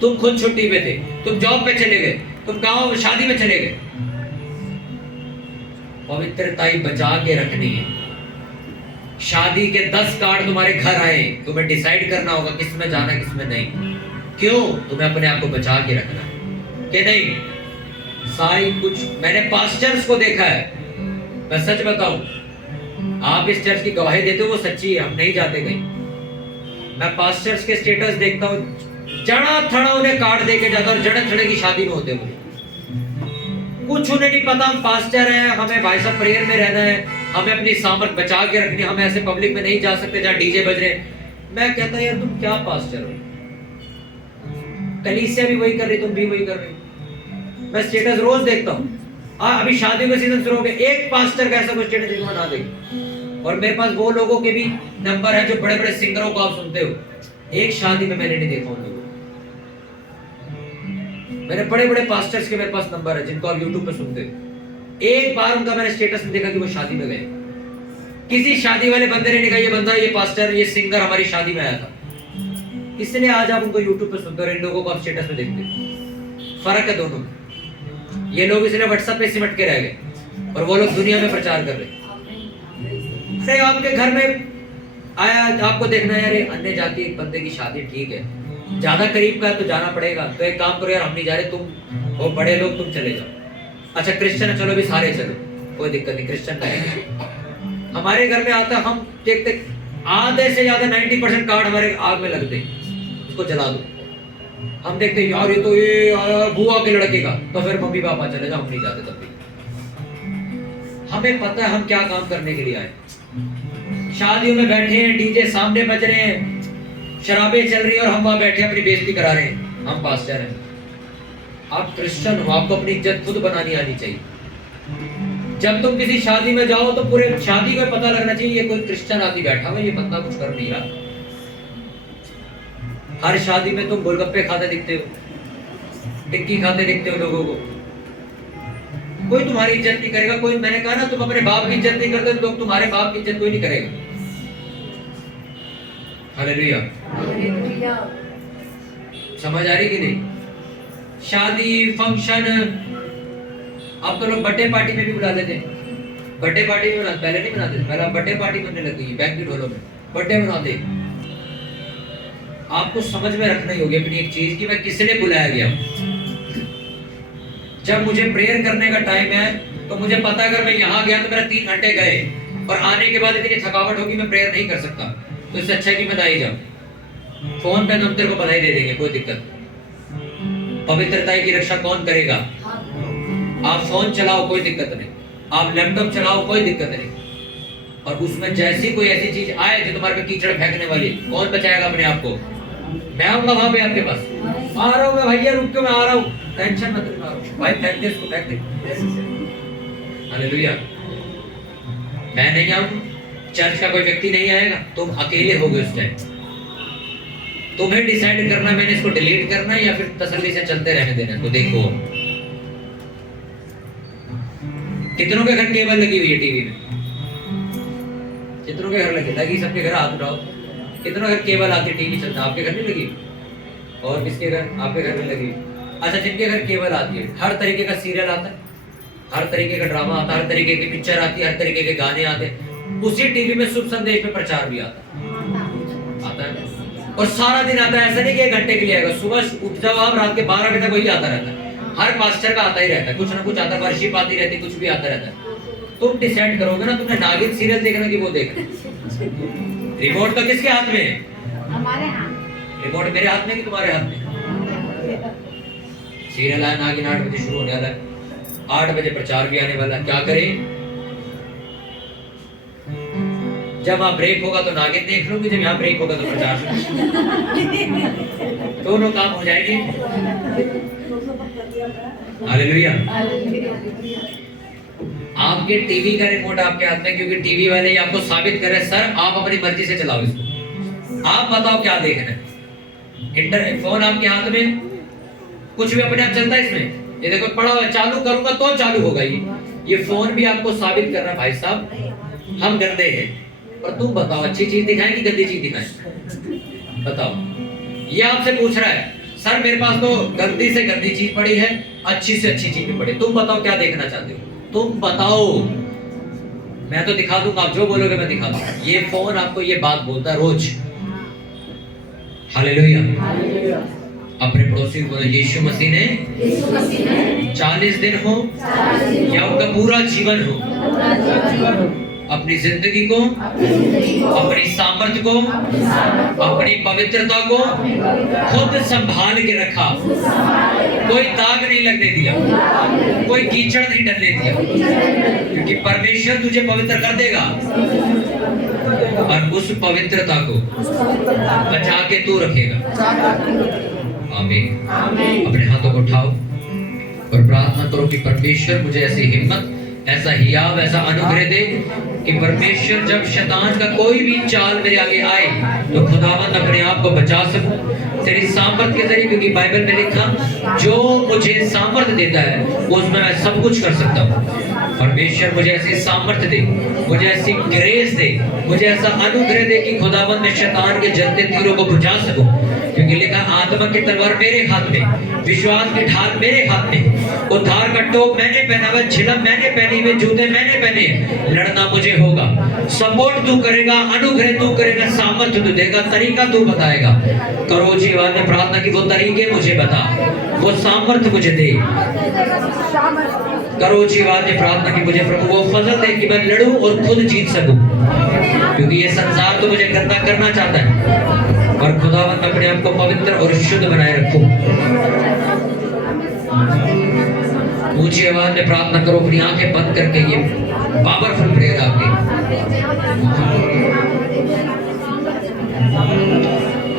तुम खुद छुट्टी पे थे, तुम जॉब पे चले गए, तुम गांव शादी में चले गए। पवित्रता ही बचा के रखनी है। शादी के 10 कार्ड तुम्हारे घर आए, तुम्हें डिसाइड करना होगा किस में जाना किस में नहीं। क्यों? तुम्हें अपने आप को बचा के रखना है कि नहीं। सारी कुछ मैंने पास्टर्स को देखा है, मैं सच बताऊं, आप इस चर्च की गवाही देते हो वो सच्ची है, हम नहीं जाते कहीं। मैं पास्टर्स के स्टेटस देखता हूँ, जड़ा थड़ा उन्हें कार्ड देके जाता और जड़े थड़े की शादी में होते हुए, कुछ उन्हें नहीं पता हम पास्टर हैं, हमें भाई साहब प्रेयर में रहना है, हमें अपनी सामर्थ बचा के रखनी, हम ऐसे पब्लिक में नहीं जा सकते जहाँ डीजे बज रहे। मैं कहता यार तुम क्या पास्टर हो, कलीसिया भी वही कर रही, तुम भी वही कर रहे हो। मैं स्टेटस रोज देखता हूँ। अभी शादी का सीजन शुरू हो गया, एक पास्टर का ऐसा कोई स्टेटस जिसको ना देखे। और मेरे पास वो लोगों के भी नंबर है जो बड़े बड़े सिंगरों को आप सुनते हो, एक शादी में मैंने नहीं देखा उन लोगों। मेरे बड़े बड़े पास्टर्स के मेरे पास नंबर है जिनको आप यूट्यूब पे सुनते हो, एक बार उनका मैंने स्टेटस में देखा कि वो शादी में गए। किसी शादी वाले बंदे ने कहा ये बंदा, ये पास्टर, ये सिंगर हमारी शादी में आया था, इसलिए आज आप उनको यूट्यूब पे सुनते हो, इन लोगों को आप स्टेटस में देखते हो। फर्क है दोनों में। ये लोग इसलिए व्हाट्सएप पे सिमट के रह गए और वो लोग दुनिया में प्रचार कर रहे। अरे आपके घर में आया, आपको देखना है यार अन्य जाति एक बंदे की शादी, ठीक है, ज्यादा करीब का है तो जाना पड़ेगा, तो एक काम करो यार हम नहीं जा रहे, तुम वो बड़े लोग तुम चले जाओ। अच्छा क्रिश्चियन चलो भी सारे चलो, कोई दिक्कत नहीं, क्रिश्चियन नहीं। हमारे घर में आता हम देखते आधे से ज्यादा 90% कार्ड हमारे आग में लगते, उसको जला दो। हम देखते यार ये तो ये बुआ के लड़के का, तो फिर मम्मी पापा चले जाओ, हम नहीं जाते तब भी। हमें पता है हम क्या काम करने के लिए आए। शादियों में बैठे हैं, डीजे सामने बज रहे हैं, शराबें चल रही है और हम वहां बैठे अपनी बेइज्जती करा रहे हैं। हम पास्टर हैं। आप क्रिश्चियन हो, आपको अपनी इज्जत खुद बनानी आनी चाहिए। जब तुम किसी शादी में जाओ तो पूरे शादी को पता लगना चाहिए ये कोई क्रिश्चियन आदमी बैठा हुआ, ये बंदा कुछ कर नहीं रहा। हर शादी में तुम गोलगप्पे खाते दिखते हो, टिक्की खाते दिखते हो लोगों को, कोई तुम्हारी इज्जत नहीं करेगा। कोई, मैंने कहा ना, तुम अपने बाप की इज्जत नहीं करते तो लोग तुम्हारे बाप की इज्जत कोई नहीं करेगा। हालेलुया। समझ आ रही कि नहीं? शादी फंक्शन, अब तो लोग बर्थडे पार्टी में भी बुला लेते हैं। बर्थडे पार्टी में पहले नहीं बनाते, पहले बर्थडे पार्टी बनने लग गई, बैंक्वेट हॉलों में बर्थडे मनाते। आपको समझ में रखना ही होगी अपनी एक चीज कि मैं किस लिए बुलाया गया हूं। जब मुझे प्रेयर करने का टाइम है तो मुझे पता है अगर मैं यहाँ गया तो मेरा 3 घंटे गए और आने के बाद इतनी थकावट होगी मैं प्रेयर नहीं कर सकता। तो इससे अच्छा है कि मैं बधाई जाऊं। फोन पे हम तेरे को बधाई दे देंगे, कोई दिक्कत। पवित्रता की रक्षा कौन करेगा? आप फोन चलाओ, कोई दिक्कत नहीं। आप लैपटॉप चलाओ, कोई दिक्कत नहीं। और उसमें जैसी कोई ऐसी चीज आए जो तुम्हारे पे कीचड़ फेंकने वाली, कौन बचाएगा अपने आप को? मैं आऊंगा वहां पे आपके पास। आ रहा हूँ मैं भैया, रुक के मैं आ रहा हूँ, टेंशन मत लो भाई, फेंक दे इसको, फेंक दे। हालेलुया। मैं नहीं आऊंगा, चर्च का कोई व्यक्ति नहीं आएगा, तुम अकेले होगे उस टाइम। तुम्हें डिसाइड करना मैंने इसको डिलीट करना है या फिर तसल्ली से चलते रहने देना। तो देखो कितनों के घर केबल लगी हुई है टीवी में, कितनों के घर लगी, सबके घर हाथ उठाओ। कितनों घर केबल आती, टीवी चलता, आपके घर नहीं लगी? और किसके घर? आपके घर में लगी। अच्छा, जिनके घर केबल आती है, हर तरीके का सीरियल आता है, हर तरीके का ड्रामा आता है, हर तरीके की पिक्चर आती है, हर तरीके के गाने आते हैं। उसी टीवी में शुभ संदेश में प्रचार भी आता है और सारा दिन आता है। ऐसा नहीं कि 1 घंटे के लिए आएगा। सुबह उठ जाओ आप, रात के 12 बजे तक वही आता रहता है। हर पास्टर का आता ही रहता है, कुछ ना कुछ आता है, वर्शिप आती रहती है, कुछ भी आता रहता है। तुम डिसाइड करोगे ना तुमने नागिन सीरियल देखना कि वो देखना। रिमोट तो किसके हाथ में है? हमारे हाथ। रिमोट मेरे हाथ में कि तुम्हारे हाथ में? सीरियल आया नागिन 8 बजे शुरू होने वाला है, 8 बजे प्रचार भी आने वाला है। क्या करें? जब वहां ब्रेक होगा तो नागिन देख लूंगी, जब यहाँ ब्रेक होगा तो प्रचार। दोनों काम हो जाएंगे। हालेलुया। आपके टीवी का रिमोट आपके हाथ में, क्योंकि टीवी वाले आपको साबित करे सर आप अपनी मर्जी से चलाओ इसको, आप बताओ क्या देखना है। इंटरनेट फोन आपके हाथ में, कुछ भी अपने आप चलता है इसमें। ये देखो पड़ा हुआ, चालू करूंगा तो चालू होगा। ये फोन भी आपको साबित करना भाई साहब हम गंदे हैं। और तुम बताओ अच्छी चीज दिखाएं कि गंदी चीज दिखाएं? बताओ। ये आपसे पूछ रहा है सर मेरे पास तो गंदी से गंदी चीज पड़ी है, अच्छी से अच्छी चीज भी पड़ी, तुम बताओ क्या देखना चाहते हो? तुम बताओ, मैं तो दिखा दूंगा, आप जो बोलोगे मैं दिखा दूंगा। ये फोन आपको ये बात बोलता है रोज। हालेलुया। अपने पड़ोसी को बोलो यीशु मसीह ने 40 दिन हो या उनका पूरा जीवन हो, अपनी जिंदगी को, अपनी सामर्थ्य को, अपनी पवित्रता को खुद संभाल के रखा। कोई दाग नहीं लगने दिया, कोई कीचड़ नहीं डलने दिया, क्योंकि परमेश्वर तुझे पवित्र कर देगा और उस पवित्रता को बचा के तू रखेगा। आमीन। अपने हाथों को उठाओ और प्रार्थना करो कि परमेश्वर मुझे ऐसी हिम्मत, ऐसा हियाव, ऐसा अनुग्रह दे कि परमेश्वर जब शैतान का कोई भी चाल मेरे आगे आए तो खुदावंद अपने आप को बचा सकूं तेरी सामर्थ के जरिए। क्योंकि बाइबल में लिखा जो मुझे सामर्थ देता है उसमें मैं सब कुछ कर सकता हूँ। परमेश्वर मुझे ऐसी सामर्थ दे, मुझे ऐसी ग्रेस दे, मुझे ऐसा अनुग्रह दे कि खुदावंद मैं शैतान के जलते तीरों को बुझा सकूं। क्योंकि लिखा आत्मा की तलवार मेरे हाथ में, विश्वास की ढाल मेरे हाथ में, उद्धार का टोप मैंने पहना हुआ, झिलम मैंने पहनी हुई, जूते मैंने पहने, लड़ना मुझे होगा। सपोर्ट तू करेगा, अनुग्रह तू करेगा, सामर्थ्य तू देगा, तरीका तू बताएगा। करो जीवन में प्रार्थना की वो तरीके मुझे बता, वो सामर्थ्य मुझे दे। करो जीवन में प्रार्थना की मुझे प्रभु वो फजल दे कि मैं लड़ूं और खुद जीत सकूं। क्योंकि ये संसार तो मुझे गंदा करना चाहता है और खुदावंद अपने आप को पवित्र और शुद्ध बनाए रखूं। ऊंची आवाज में प्रार्थना करो, अपनी आंखें बंद करके ये पावरफुल प्रेयर आपकी।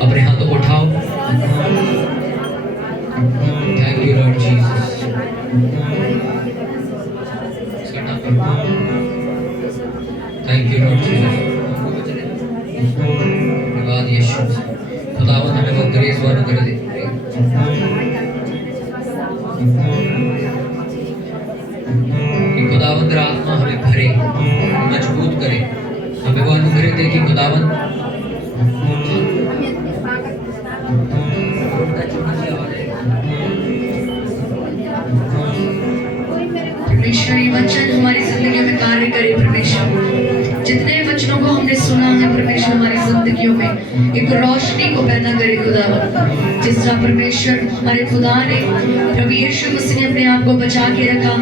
अपने हाथों को उठाओ। Thank you Lord Jesus. इसका नाम करो। Thank you Lord Jesus. धन्यवाद यीशु। खुदावंद हमें वो ग्रेस वालों कर दे कि खुदावंद आत्मा हमें भरे, मजबूत करे, हमें वो अनुग्रह दे कि खुदावंद परमेश्वर ये वचन हमारी जिंदगी में कार्य करे। परमेश्वर जितने वचनों को हमने सुना है परमेश्वर हमारी जिंदगियों में एक रोशनी को पैदा करे खुदावंद। जिस तरह परमेश्वर हमारे खुदा ने प्रभु यीशु मसीह ने अपने आप को बचा के रखा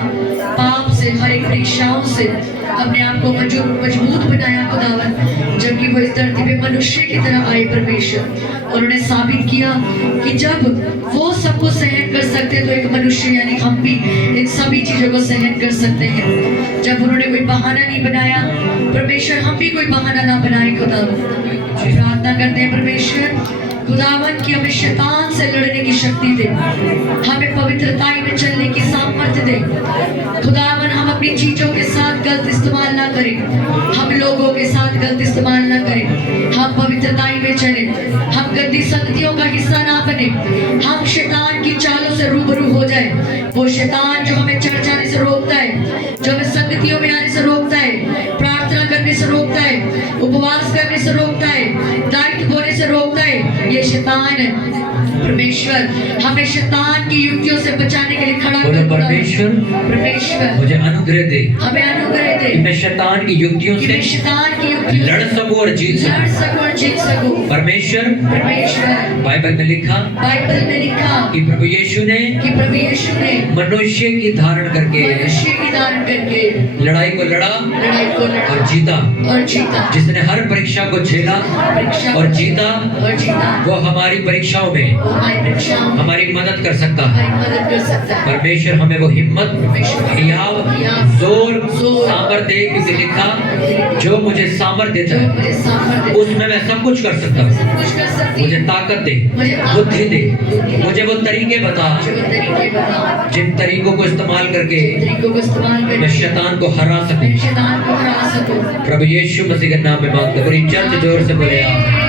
पाप से, हर एक परीक्षाओं से अपने आप को मजबूत बनाया खुदावंद, जबकि वो इस धरती पे मनुष्य की तरह आए परमेश्वर। उन्होंने साबित किया कि जब वो सबको सहन कर सकते तो एक मनुष्य यानी हम भी इन सभी चीजों को सहन कर सकते हैं। जब उन्होंने कोई बहाना नहीं बनाया परमेश्वर, हम भी कोई बहाना ना बनाए खुदावंद। प्रार्थना करते हैं परमेश्वर खुदावंद की हमें शैतान से लड़ने की शक्ति दे, हमें पवित्रताई में चलने की सामर्थ्य दे खुदावंद। हम अपनी चीजों के साथ गलत इस्तेमाल ना करें, हम लोगों के साथ गलत इस्तेमाल ना करें, हम पवित्रताई में चलें, हम गंदी संगतियों का हिस्सा ना बने, हम शैतान की चालों से रूबरू हो जाए। वो शैतान जो हमें चर्च आने से रोकता है, जो हमें संगतियों में आने से रोकता है, प्रार्थना करने से रोकता है, उपवास करने से रोकता है, दायित्व बोने से रोकता है, ये शैतान है। परमेश्वर हमें शैतान की युक्तियों से बचाने के लिए खड़ा कर। परमेश्वर परमेश्वर मुझे अनुग्रह दे, हमें अनुग्रह दे कि मैं शैतान की युक्तियों से लड़ सकूं और जीत सकूं। परमेश्वर बाइबल में लिखा कि प्रभु यीशु ने मनुष्य की धारण करके लड़ाई को लड़ा और जीता। जिसने हर परीक्षा को झेला और जीता वो हमारी परीक्षाओं में हमारी मदद कर सकता है। परमेश्वर हमें वो हिम्मत, हियाव, जोर, सामर्थ दे, क्योंकि लिखा जो मुझे सामर्थ देता है उसमें मैं सब कुछ कर सकता हूँ। मुझे ताकत दे, बुद्धि दे, मुझे वो तरीके बता जिन तरीकों को इस्तेमाल करके मैं शैतान को हरा सकूं। प्रभु यीशु मसीह के नाम में मांगते, पूरी चर्च जोर से बोले आमीन।